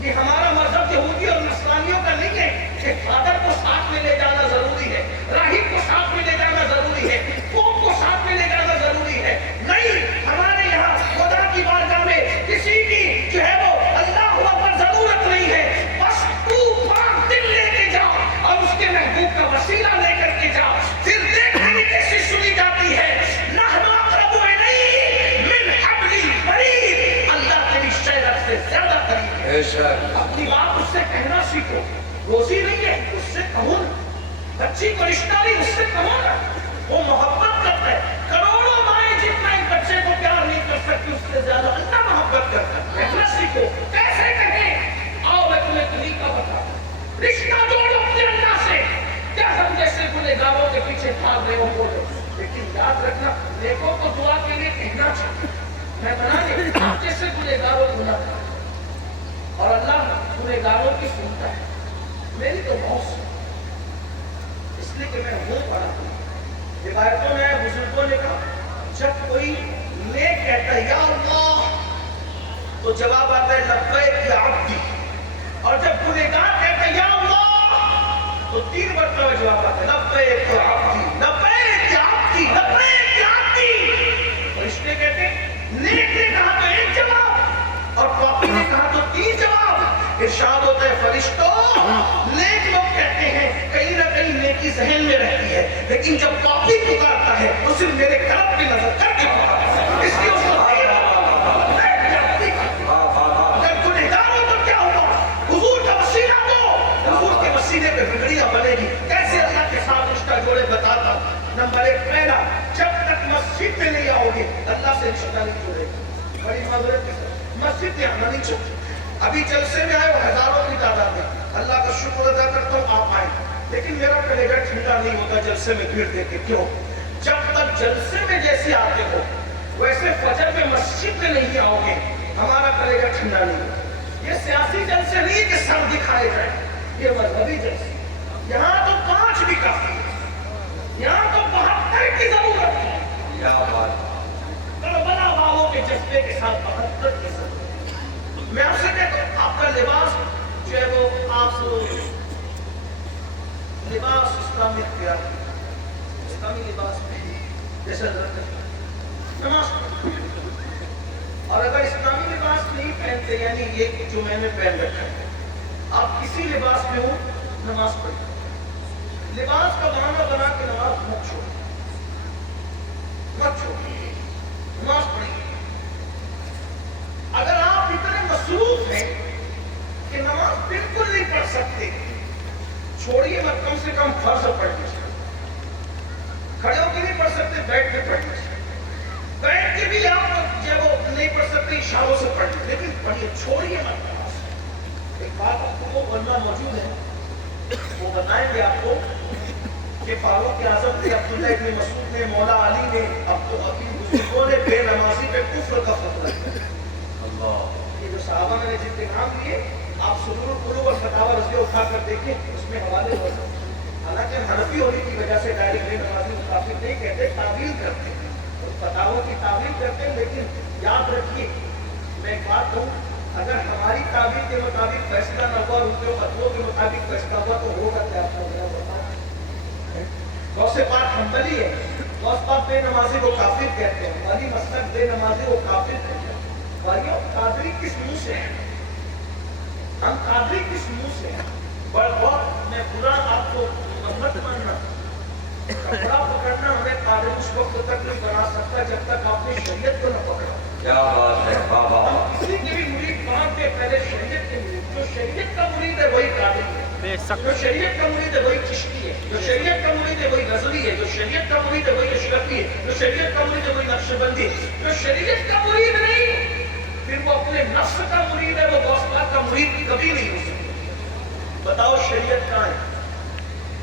یہ ہمارا مذہب یہودی اور نصرانیوں کا نہیں ہے کہ فادر کو ساتھ میں لے جانا ضروری ہے، راہب کو ساتھ میں لے جانا ضروری ہے، پوپ کو ساتھ میں لے جانا ضروری ہے، نہیں، ہمارے یہاں خدا کی بارگاہ میں کسی کی جو ہے وہ اللہ پر ضرورت نہیں ہے، بس تو پاک دل لے کے جا اور اس کے محبوب کا وسیلہ لے کر کے جا، پھر دیکھ میری کیسی سنی جاتی ہے، نحن اقرب الیہ من حبل الورید، اللہ تیری شہرت سے زیادہ قریب ہے۔ اپنی بات اس سے کہنا سیکھو، روزی نہیں ہے اس سے کہو نا، بچی کو رشتہ نہیں اس سے کہو نا، وہ محبت کرتا ہے، کروڑوں مائیں جتنا ایک بچے کو پیار نہیں کر سکتی اس سے زیادہ اللہ محبت کرتا ہے، کہنا سیکھو، کیسے کہیں؟ آؤ میں تمہیں طریقہ بتاؤں، رشتہ جوڑو اپنے اللہ سے، کیا ہم جیسے گنہگاروں کے پیچھے بھاگ رہے ہو بولو، لیکن یاد رکھنا نیکوں کو دعا کے لیے کہنا چاہیے، میں بنا نہیں، آپ جیسے گنہگاروں کو گناہ کرتا اور اللہ گنہگاروں کی سنتا ہے، میری تو موت سن، اس لیے کہ میں ہوں پڑا ہوں، روایتوں میں بزرگوں نے کہا جب کوئی نیک کہتا ہے یا اللہ تو جواب آتا ہے لبیک یا عبدی، اور جب گنہگار کہتا ہے یا اللہ تو 3 مرتبہ جواب آتا ہے لبیک یا عبدی، لبیک یا عبدی، لبیک یا عبدی۔ فرشتے کہتے ہیں نیک نے کہا تو 1 جواب اور پاپی نے کہا تو 3 جواب۔ ارشاد ہوتا ہے فرشتوں نیک لوگ کہتے ہیں کہیں نہ کہیں نیکی ذہن میں رہتی ہے، لیکن جب پاپی پکارتا ہے تو صرف میرے قلب پہ نظر کر کے پکارتا ہے، اس لیے اس کو جب گنہگار ہو تو کیا ہوگا؟ حضور کا وسیلہ دو، حضور کے وسیلے پہ بگڑیاں بنے گی۔ کیسے اللہ کے ساتھ رشتہ جوڑے بتاتا، نمبر 1 پہلا، جب تک مسجد میں نہیں آؤ گے اللہ سے رشتہ نہیں جوڑے گا، بڑی معذرت کے ساتھ مسجد میں آنا نہیں چاہتے، ابھی جلسے میں آئے وہ ہزاروں کی تعداد میں، اللہ کا شکر ادا کرتا ہوں آپ آئے، لیکن میرا کلیجہ ٹھنڈا نہیں ہوتا جلسے میں بھیڑ دیکھ کے، کیوں؟ جب تک جلسے میں جیسے آتے ہو ویسے فجر میں مسجد میں نہیں آؤ گے ہمارا کلیجہ ٹھنڈا نہیں ہوتا۔ یہ سیاسی جلسے نہیں کہ سر دکھائے جائیں، یہ مذہبی جلسے، یہاں تو 5 بھی کافی ہے، یہاں تو 72 کی ضرورت ہے، کربلا والوں کے جذبے کے ساتھ 72 کی ضرورت ہے۔ میں آپ سے کہتا ہوں آپ کا لباس جو ہے وہ آپ لباس اسلامی اختیار، اسلامی لباس پہنے جیسے حضرت نے نماز پڑھتے اور اگر اسلامی لباس نہیں پہنتے یعنی یہ جو میں نے پہن رکھا ہے آپ کسی لباس میں ہو نماز پڑھیں لباس کا بہانہ بنا کے نماز مت چھوڑیں نماز پڑھیں اگر آپ اتنے مصروف ہیں کہ نماز بالکل نہیں پڑھ سکتے چھوڑیے مت کم سے کم فرض پڑھ لیجیے کھڑے ہو کے نہیں پڑھ سکتے بیٹھ کے پڑھ لیجیے بیٹھ کے بھی آپ جب وہ نہیں پڑھ سکتے اشاروں سے پڑھ لیجیے لیکن پڑھیے چھوڑیے مت نماز ایک بات آپ کو بننا موجود ہے وہ بتائیں گے آپ کو کہ فاروق اعظم نے عبداللہ ابن مسعود نے مولا علی نے اب تو اپنی بزرگوں نے بے نمازی پہ کفر کا فتویٰ دیا اللہ یہ جو صحابہ میں نے جتنے کام کیے آپ صدور القلوب اور فتاوی رضویہ اٹھا کر دیکھیں اس میں حوالے ہو سکتے حالانکہ حنفی ہونے کی وجہ سے ڈائریکٹ بے نمازی کو کافی نہیں کہتے تعویل کرتے ہیں اور فتاوی کی تعویل کرتے ہیں لیکن یاد رکھیے میں ایک بات کہوں اگر ہماری تعبیر کے مطابق فیصلہ نہ ہوا ان کے فتووں کے مطابق فیصلہ ہوا تو ہوگا کیا غوث پاک حنبلی ہے غوث پاک بے نمازی کو کافر کہتے ہیں والی مسلک بے نمازی کو کافر کہتے ہیں والی قادری کس منہ سے ہیں ہم قادری کس منہ سے ہیں بہت میں برا آپ کو مت ماننا کپڑا پکڑنا ہمیں قادر اس وقت تک نہیں بنا سکتا جب تک آپ نے شریعت کو نہ پکڑا کیا بات ہے بابا کسی کے بھی مرید کام کے پہلے شریعت کے مرید جو شریعت کا مرید ہے وہی قادری ہے جو شریعت کا مرید ہے وہی چشتی ہے جو شریعت کا مرید ہے وہی غزلی ہے جو شریعت کا مرید ہے وہی اشرفی ہے جو شریعت کا مرید ہے وہی نقشبندی ہے جو شریعت کا مرید نہیں پھر وہ اپنے نفس کا مرید ہے وہ غوث پاک کا مرید کبھی نہیں ہو سکتا بتاؤ شریعت کہاں ہے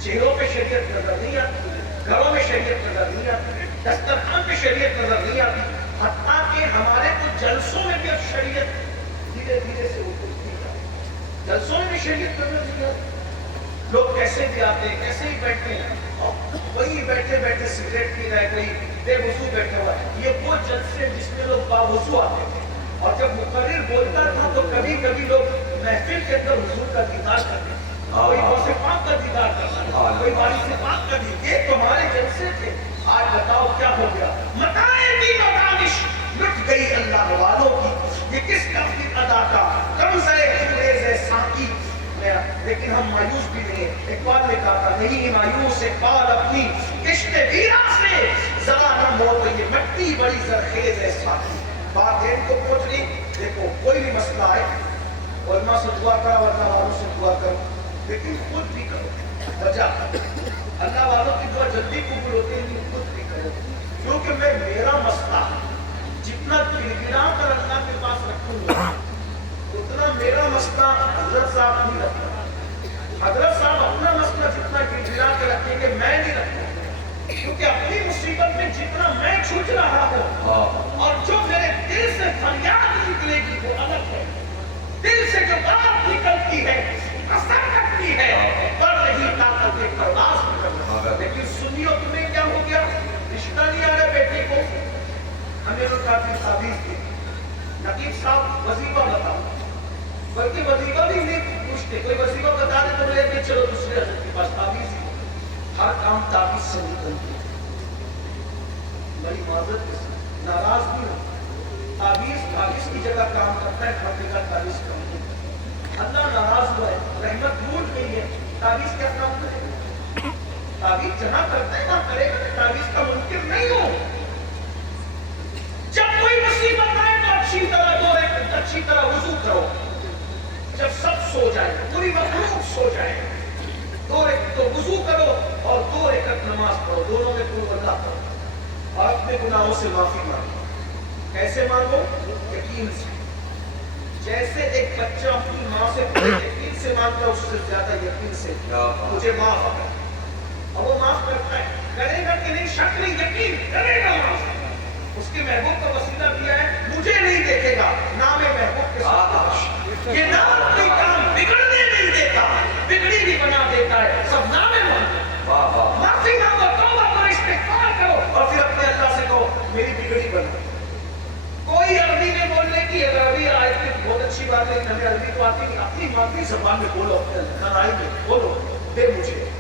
چہروں پہ شریعت نظر نہیں آتی گھروں میں شریعت نظر نہیں آتی دسترخوان پہ شریعت نظر نہیں آتی حتیٰ کہ ہمارے کچھ جلسوں میں بھی اب شریعت دھیرے دھیرے سے اٹھتی ہے جلسوں میں بھی شریعت نظر نہیں آتی لوگ کیسے بھی آتے ہیں کیسے ہی بیٹھتے ہیں اور وہی بیٹھے بیٹھے سگریٹ پی رہے کوئی بے وضو بیٹھا ہوا ہے یہ وہ جلسے جس میں لوگ باوضو آتے تھے اور جب مقرر بولتا تھا تو کبھی کبھی لوگ محفل کے اندر حضور کا دیدار کرتے کوئی غوث پاک کا دیدار کرتا کوئی وارث پاک کا دیدار یہ تمہارے جلسے تھے آج بتاؤ کیا ہو گیا متاع دین و دانش لٹ گئی اللہ والوں کی یہ کس کفی ادا کا کمزر خبریز ساقی لیکن ہم مایوس بھی نہیں اقبال نے کہا تھا نہیں مایوس اقبال اپنی کشت ویرا سے ذرا نہ موت یہ مٹی بڑی زرخیز ہے ساقی بات ہے ان کو پوچھ لی دیکھو کوئی بھی مسئلہ ہے علماء سے دعا کرو اللہ والوں سے دعا کرو لیکن خود بھی کرو وجہ اللہ والوں کی دعا جلدی قبول ہوتی ہے لیکن خود بھی کرو کیونکہ میں میرا مسئلہ جتنا گرگرا کر اللہ کے پاس رکھوں گا اتنا میرا مسئلہ حضرت صاحب نہیں رکھتا حضرت صاحب اپنا مسئلہ جتنا گرگرا کے رکھیں گے میں نہیں رکھوں کیونکہ اپنی مصیبت میں جتنا میں چھوٹ رہا ہوں اور جو میرے دل سے فریاد نکلے گی وہ الگ ہے دل سے جو بات نکلتی ہے اثر کرتی ہے پر رہی طاقت پرواز کرنا لیکن سنیو تمہیں کیا ہو گیا رشتہ نہیں آ رہا بیٹے کو ہمیں تو کافی تعبیر دی نقیب صاحب وظیفہ بتاؤ بلکہ وظیفہ بھی نہیں پوچھتے کوئی وظیفہ بتا دے تو لے کے چلو دوسرے حضرت کے پاس تعبیر دی ہر کام تعبیر سے نکلتی ہے بڑی معذرت کے ساتھ ناراض بھی ہو تعبیر کی جگہ کام کرتا ہے ہر جگہ تعبیر کام اللہ ناراض ہوا ہے رحمت بھول گئی ہے تعبیر کیا کام کرے گا تعبیر جہاں کرتا ہے وہاں کرے گا تعبیر کا منکر نہیں ہو جب کوئی مصیبت آئے تو اچھی طرح وضو کرو جب سب سو جائے پوری مخلوق سو جائے تو وضو کرو اور 2 رکعت نماز پڑھو دونوں میں قل اللہ پڑھو اور اپنے گناہوں سے معافی مانگو کیسے مانگو یقین سے جیسے ایک بچہ اپنی ماں سے یقین سے مانگتا ہے اس سے زیادہ یقین سے مجھے معاف کر اور وہ معاف کرتا ہے کرے گا کہ نہیں شک نہیں یقین کرے گا معاف اس کے محبوب کا وسیلہ دیا ہے مجھے نہیں دیکھے گا نام محبوب کے ساتھ یہ نام کوئی کام بگڑنے نہیں دیتا بگڑی بھی بنا دیتا ہے سب نام مانگو معافی مانگو توبہ کرو استغفار کرو اور پھر اپنے اللہ سے کہو میری بگڑی بنا کوئی عربی میں بولنے کی عربی آیت میں بہت اچھی بات ہے ہمیں عربی تو آتی نہیں اپنی مادری زبان میں بولو اپنے لڑائی میں بولو دے مجھے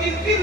3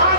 5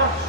5,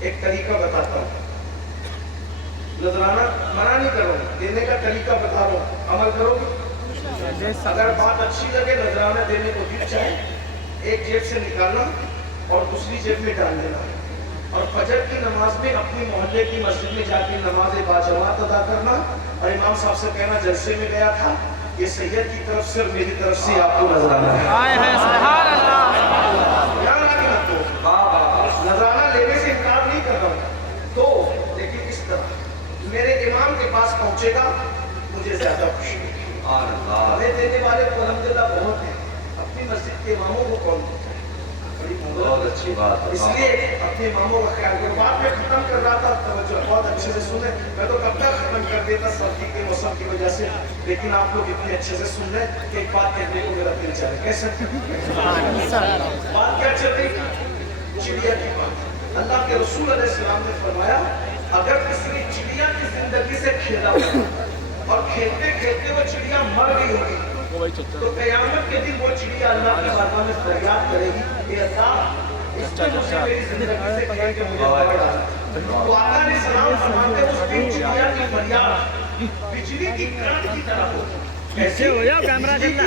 ایک طریقہ بتاتا ہوں، نذرانہ منع نہیں کر رہا ہوں، دینے کا طریقہ بتا رہا ہوں، عمل کرو گے؟ اگر بات اچھی لگے نذرانہ دینے کو دل چاہے، ایک جیب سے نکالنا اور دوسری جیب میں ڈال دینا، اور فجر کی نماز میں اپنی محلے کی مسجد میں جا کے نماز باجماعت ادا کرنا، اور امام صاحب سے کہنا جلسے میں گیا تھا، یہ سید کی طرف سے اور میری طرف سے آپ کو نذرانہ ہے۔ یاد رکھنا تو نذرانہ لینے سے انکار نہیں کر رہا ہوں تو، لیکن اس طرح میرے امام کے پاس پہنچے گا مجھے زیادہ خوشی ہوگی۔ ہمیں دینے والے تو الحمدللہ بہت ہیں، اپنی مسجد کے اماموں کو کون دیتا ہے؟ بہت اچھی بات ہے۔ اس لیے اپنے اماموں کا خیال کرو۔ بات میں ختم کر رہا تھا، توجہ بہت اچھے سے سنیں، میں تو کب تک ختم کر دیتا سردی کے موسم کی وجہ سے، لیکن آپ لوگ اتنے اچھے سے سن رہے ہیں کہ ایک بات کہنے کو میرا دل چاہے۔ کیسے بات کیا چل رہی؟ چڑیا کی بات۔ اللہ کے رسول علیہ السلام نے فرمایا اگر کسی نے چڑیا کی زندگی سے کھیلا ہوا اور کھیلتے کھیلتے وہ چڑیا مر گئی ہوگی تو قیامت کے دن وہ چڑیا اللہ کی بارگاہ میں فریاد کرے گی کہ اللہ اس نے مجھے میری زندگی سے کھیل کے مجھے مار ڈالا۔ تو آقا علیہ السلام فرماتے اس دن چڑیا کی فریاد بجلی کی کڑک کی طرح ہو۔ کیسے ہو یا کیمرہ چلتا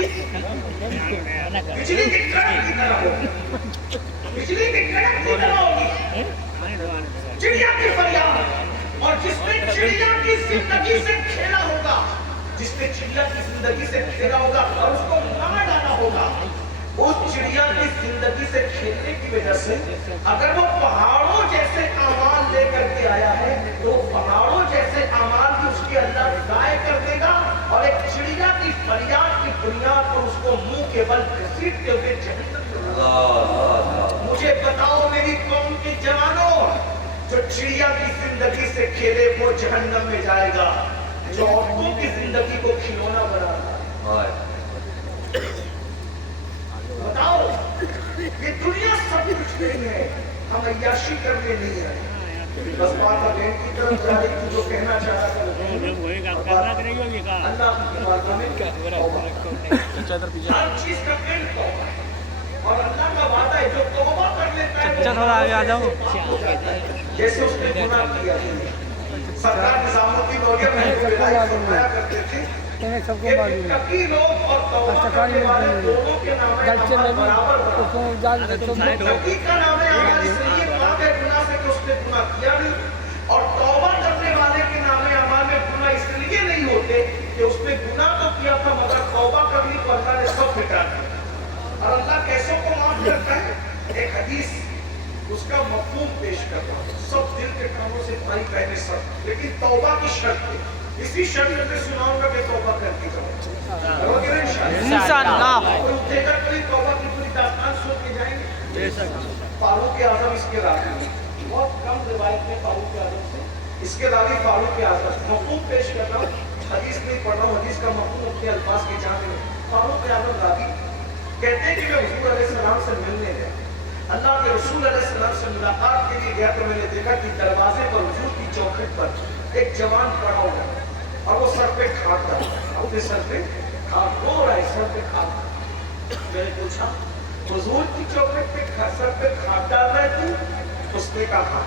بجلی کی کڑک کی طرح ہو، بجلی کی کڑک کی طرح ہوگی چڑیا کی فریاد۔ اور جس نے چڑیا کی زندگی سے کھیلا ہوگا، جس نے چڑیا کی زندگی سے کھیلا ہوگا اور اس کو مار ڈالا ہوگا، اس چڑیا کی زندگی سے کھیلنے کی وجہ سے اگر وہ پہاڑوں جیسے اعمال لے کر کے آیا ہے تو پہاڑوں جیسے اعمال بھی اس کی اللہ ضائع کر دے گا، اور ایک چڑیا کی فریاد کی بنیاد پر اس کو منہ کے بل گھسیٹتے ہوئے جہنم میں ڈالا۔ مجھے بتاؤ میری قوم کے جوانوں، جو چڑیا کی زندگی سے کھیلے وہ جہنم میں جائے گا، جو عورتوں کی زندگی کو کھلونا بنا رہا ہے۔ بتاؤ یہ دنیا سب کچھ نہیں ہے، ہم عیاشی کرنے نہیں آئے۔ بس بات اب کی طرف جا رہی تھی جو کہنا چاہ رہا تھا اللہ کی بارگاہ میں ہر چیز کا پھر توبہ، اور اللہ کا وعدہ ہے جو توبہ کر لیتا ہے تھوڑا آگے آ جاؤ۔ جیسے اس نے گناہ کیا سرکار نظام الدین ہو گیا فرمایا کرتے تھے کہ تقی لوگ اور توبہ کرنے والے دونوں کے نام برابر تقی کا نام اعمال اس لیے پاک ہے گناہ سے کہ اس نے گناہ کیا نہیں، اور توبہ کرنے والے کے نام اعمال میں گناہ اس لیے نہیں ہوتے کہ اس نے گناہ تو کیا تھا مگر توبہ کر لی تو اللہ نے سب مٹا دیا۔ اور اللہ کیسوں کو معاف کرتا ہے؟ ایک حدیث اس کا مفہوم پیش کرتا ہوں، سب دل کے کاموں سے بھائی بہنے سب، لیکن توبہ کی شرط ہے، اسی شرط میں سناؤں گا کہ توبہ کر کے جاؤ انشاءاللہ، اور اٹھے گا کوئی توبہ کی پوری داستان سن کے جائیں گے۔ فاروق اعظم اس کے راوی، بہت کم روایت میں فاروق اعظم سے، اس کے راوی فاروق اعظم، مفہوم پیش کرتا ہوں، حدیث نہیں پڑھ رہا ہوں، حدیث کا مفہوم اپنے الفاظ کے جانتے ہیں۔ فاروق اعظم راوی کہتے ہیں کہ میں حضور علیہ السلام سے ملنے گیا، اللہ کے رسول علیہ السلام سے ملاقات کے لیے گیا تو میں نے دیکھا کہ دروازے پر حضور کی چوکھٹ پر ایک جوان کھڑا ہوا اور وہ سر پہ کھاٹ ڈال رہا ہے، اپنے سر پہ کھاٹ رو رہا ہے، سر پہ کھاٹ۔ میں نے پوچھا حضور کی چوکھٹ پہ سر پہ کھاٹ ڈال رہا ہے تو؟ اس نے کہا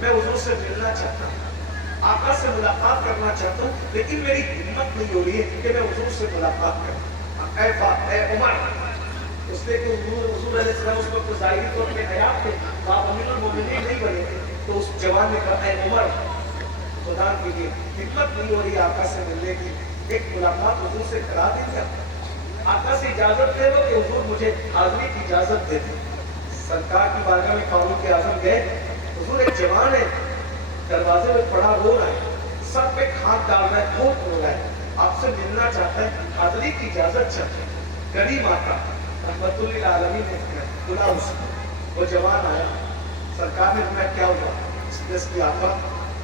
میں حضور سے ملنا چاہتا ہوں، آقا سے ملاقات کرنا چاہتا ہوں، لیکن میری ہمت نہیں ہو رہی ہے کہ میں حضور سے ملاقات کروں۔ اے عمر، اس نے کہ حضور علیہ السلام اس کو ظاہری طور پہ حیات تھے، آپ امیر المومنین نہیں بنے تھے، تو اس جوان نے کہا اے عمر خدا کی لیے ہمت نہیں ہو رہی آقا سے ملنے کی، ایک ملاقات حضور سے کرا دیں گے؟ آقا سے اجازت دے دو کہ حضور مجھے حاضری کی اجازت دے دیں۔ سرکار کی بارگاہ میں فاروق اعظم گئے، حضور ایک جوان ہے دروازے میں پڑا رو رہا ہے، سر پہ کھاد ڈال رہا ہے، بہت رو رہا ہے، آپ سے ملنا چاہتا ہے، حاضری کی اجازت چاہتا ہے۔ غریب آقا رحمت للعالمین نے بلا اس کو، وہ جوان آیا، سرکار نے فرمایا کیا ہوا؟ اس نے اس کی آقا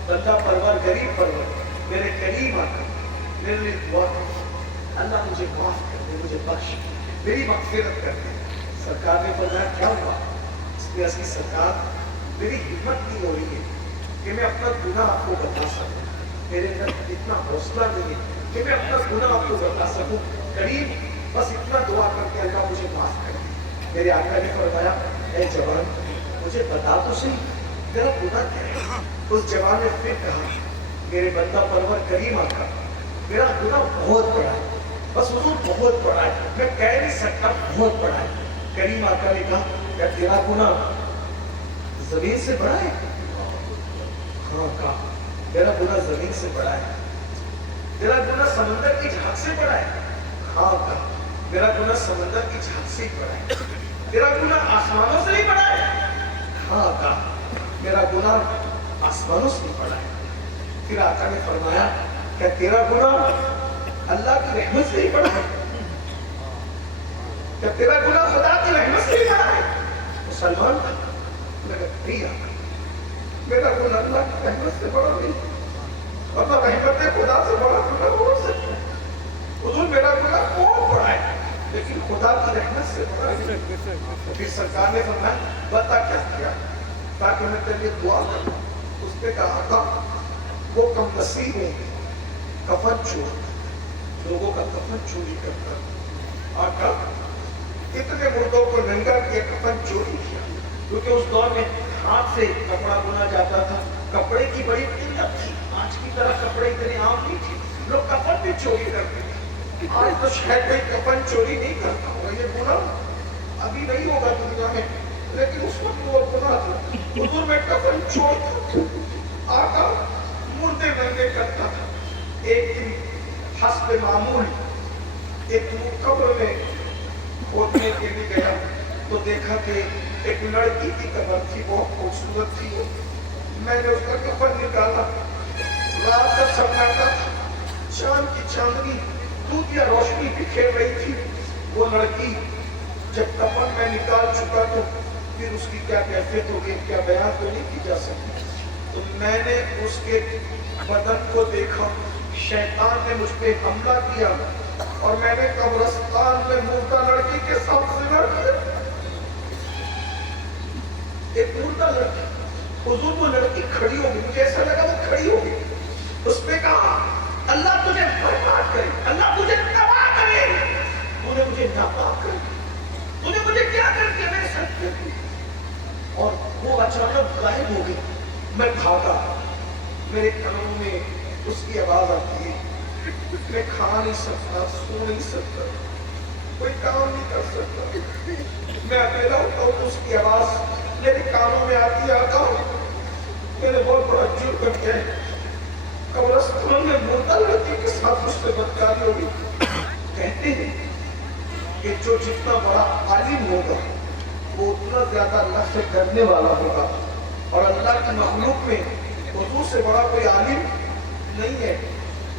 بندہ پرور غریب پرور میرے کریم آقا میرے لیے دعا کر، اللہ مجھے معاف کر دے، مجھے بخش، میری مغفرت کر دے۔ سرکار نے فرمایا کیا ہوا؟ اس نے اس کی سرکار میری ہمت نہیں ہو رہی ہے کہ میں اپنا گناہ آپ کو بتا سکوں، میرے اندر اتنا حوصلہ نہیں ہے کہ میں اپنا گناہ آپ کو بتا سکوں، کریم بس اتنا دعا کر کے اللہ مجھے معاف کر دے۔ میرے آقا نے فرمایا اے جوان مجھے بتا تو صحیح میرا گناہ کیا ہے؟ اس جوان نے پھر کہا میرے بندہ پرور کریم آقا میرا گناہ بہت بڑا ہے، بس حضور بہت بڑا ہے، میں کہہ نہیں سکتا بہت بڑا ہے۔ کریم آقا نے کہا کیا تیرا گناہ زمین سے بڑا ہے؟ ہاں کہا میرا گناہ زمین سے بڑا ہے۔ تیرا گناہ سمندر کی جھاگ سے بڑا ہے؟ ہاں کہا میرا گناہ سمندر کی جھاگ سے بڑا ہے۔ تیرا گناہ آسمانوں سے نہیں بڑا ہے؟ ہاں کہا میرا گناہ آسمانوں سے نہیں بڑا ہے۔ پھر آقا نے فرمایا کہ تیرا گناہ اللہ کی رحمت سے ہی بڑا ہے؟ کہ تیرا گناہ خدا کی رحمت سے ہی بڑا ہے؟ مسلمان تھا لگا نہیں آقا میرا گناہ اللہ کی رحمت سے بڑا نہیں، ورنہ رحمت خدا سے بڑا گناہ ہو سکتا ہے۔ حضور میرا گناہ بہت بڑا ہے لیکن خدا کی رحمت سے بڑا ہے۔ پھر سرکار نے فرمایا بتا کیا کیا تاکہ میں تیرے لیے دعا کروں؟ اس نے کہا آقا وہ کم نصیب ہے کفن چور، لوگوں کا کفن چوری کرتا۔ آقا اتنے مردوں کو ننگا کیا، کفن چوری کیا، کیونکہ اس دور میں ہاتھ سے کپڑا بنا جاتا تھا، کپڑے کی بڑی قلت تھی، آج کی طرح کپڑے اتنے عام نہیں تھے، لوگ کفن بھی چوری کرتے تھے۔ آج تو شاید کوئی کفن چوری نہیں کرتا ہوگا، یہ گناہ ابھی نہیں ہوگا دنیا میں، لیکن اس وقت وہ گناہ تھا۔ حضور میں کفن چور آقا مردے ننگے کرتا تھا۔ ایک دن حسب معمول ایک قبر میں کھودنے کے لیے گیا تو دیکھا کہ ایک لڑکی کی قبر تھی، بہت خوبصورت تھی۔ میں نے اس کا کفن نکالا، رات کا سناٹا تھا، چاند کی چاندنی دودھیا روشنی بکھیر رہی تھی۔ وہ لڑکی جب کفن میں نکال چکا تو پھر اس کی کیا کیفیت ہوگی کیا بیان تو نہیں کی جا سکتی۔ تو میں نے اس کے بدن کو دیکھا، شیطان نے مجھ پہ حملہ کیا اور میں نے قبرستان میں مردہ لڑکی کے ساتھ زنا کیا۔ ایک مردہ لڑکی، حضور وہ لڑکی کھڑی ہو گئی، مجھے ایسا لگا وہ کھڑی ہو گئی۔ اس نے کہا اللہ تجھے برباد کرے، اللہ تجھے تباہ کرے، تو نے مجھے ناپاک کر دیا، تو نے مجھے کیا کر دیا، میرے ساتھ کیا کیا۔ اور وہ اچانک غائب ہو گئی۔ میں بھاگا، میرے کانوں میں اس کی آواز آتی ہے، میں کھا نہیں سکتا، سو نہیں سکتا، کوئی کام نہیں کر سکتا، میں اکیلا ہوتا ہوں تو اس کی آواز میرے کانوں میں آتی ہے، آقا میں نے بہت بڑا جرم کر دیا ہے، قبرستان میں مردہ لڑکی کے ساتھ مجھ سے بدکاری ہوگی۔ کہتے ہیں کہ جو جتنا بڑا عالم ہوگا وہ اتنا زیادہ اللہ سے ڈرنے والا ہوگا، اور اللہ کی مخلوق میں حضور سے بڑا کوئی عالم نہیں ہے۔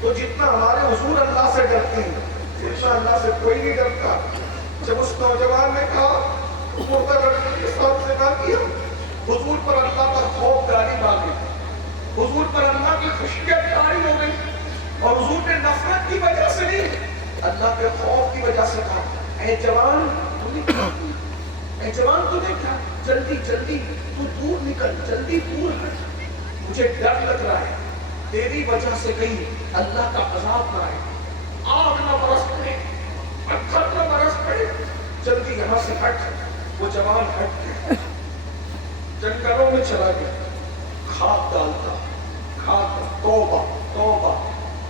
تو جتنا ہمارے حضور اللہ سے ڈرتے ہیں اتنا اللہ سے کوئی نہیں ڈرتا۔ جب اس نوجوان نے کہا مردہ لڑکی کے ساتھ زنا کیا، حضور پر اللہ کا خوف غالب آ گئی، حضور پر اللہ کی خشیت طاری ہو گئی، اور حضور نے نفرت کی وجہ سے نہیں، اللہ کے خوف کی وجہ سے کہا اے جوان تو نے کیا کیا، اے جوان تو نے کیا، جلدی جلدی تو دور نکل، جلدی دور ہٹ، مجھے ڈر لگ رہا ہے تیری وجہ سے کہیں اللہ کا عذاب نہ آئے، آگ نہ برس پڑے، پتھر نہ برس پڑے، جلدی یہاں سے ہٹ۔ وہ جوان ہٹ گیا، جنگلوں میں چلا گیا، کھاد ڈالتا، کھاد، توبہ توبہ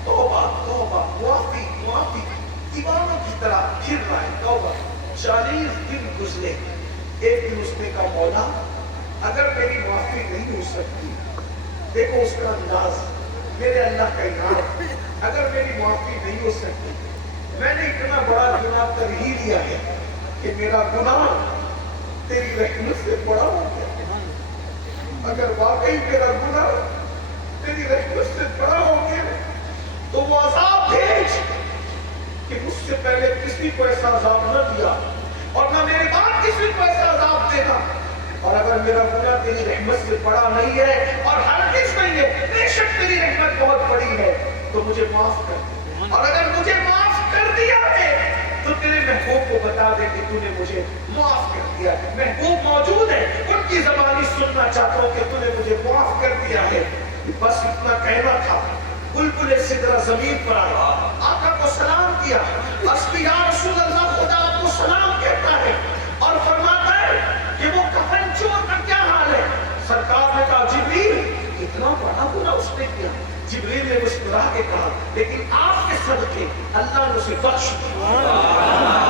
توبہ توبہ، معافی معافی، دیوانوں کی طرح پھر رہا ہے، توبہ۔ 40 دن گزرے، ایک دن اس نے کہا مولا اگر میری معافی نہیں ہو سکتی، دیکھو اس کا انداز، میرے اللہ کا انعام، اگر میری معافی نہیں ہو سکتی، میں نے اتنا بڑا گناہ کر ہی لیا ہے کہ میرا گناہ تیری رحمت سے بڑا ہو گیا، اگر واقعی میرا گناہ تیری رحمت سے بڑا ہو گیا تو وہ عذاب بھیج کہ مجھ سے پہلے کسی کو ایسا عذاب نہ دیا اور نہ میرے بعد کسی کو ایسا عذاب دینا، اور اگر میرا گناہ تیری رحمت سے بڑا نہیں ہے اور ہرگز نہیں ہے، بے شک تیری رحمت بہت بڑی ہے، تو مجھے معاف کر دے، اور اگر مجھے معاف کر دیا ہے تو تیرے محبوب کو بتا دے کہ تو نے مجھے معاف کر دیا ہے۔ محبوب موجود ہے، ان کی زبانی سننا چاہتا ہوں کہ تو نے مجھے معاف کر دیا ہے۔ بس اتنا کہنا تھا، بلبل سدرہ زمین پر آیا، آقا کو سلام کیا، یا رسول اللہ خدا آپ کو سلام کہتا ہے اور فرماتا ہے کہ وہ کفن چور کا کیا حال ہے؟ سرکار نے کہا مسکرا کے کہا لیکن آپ کے صدقے اللہ نے اسے بخش دیا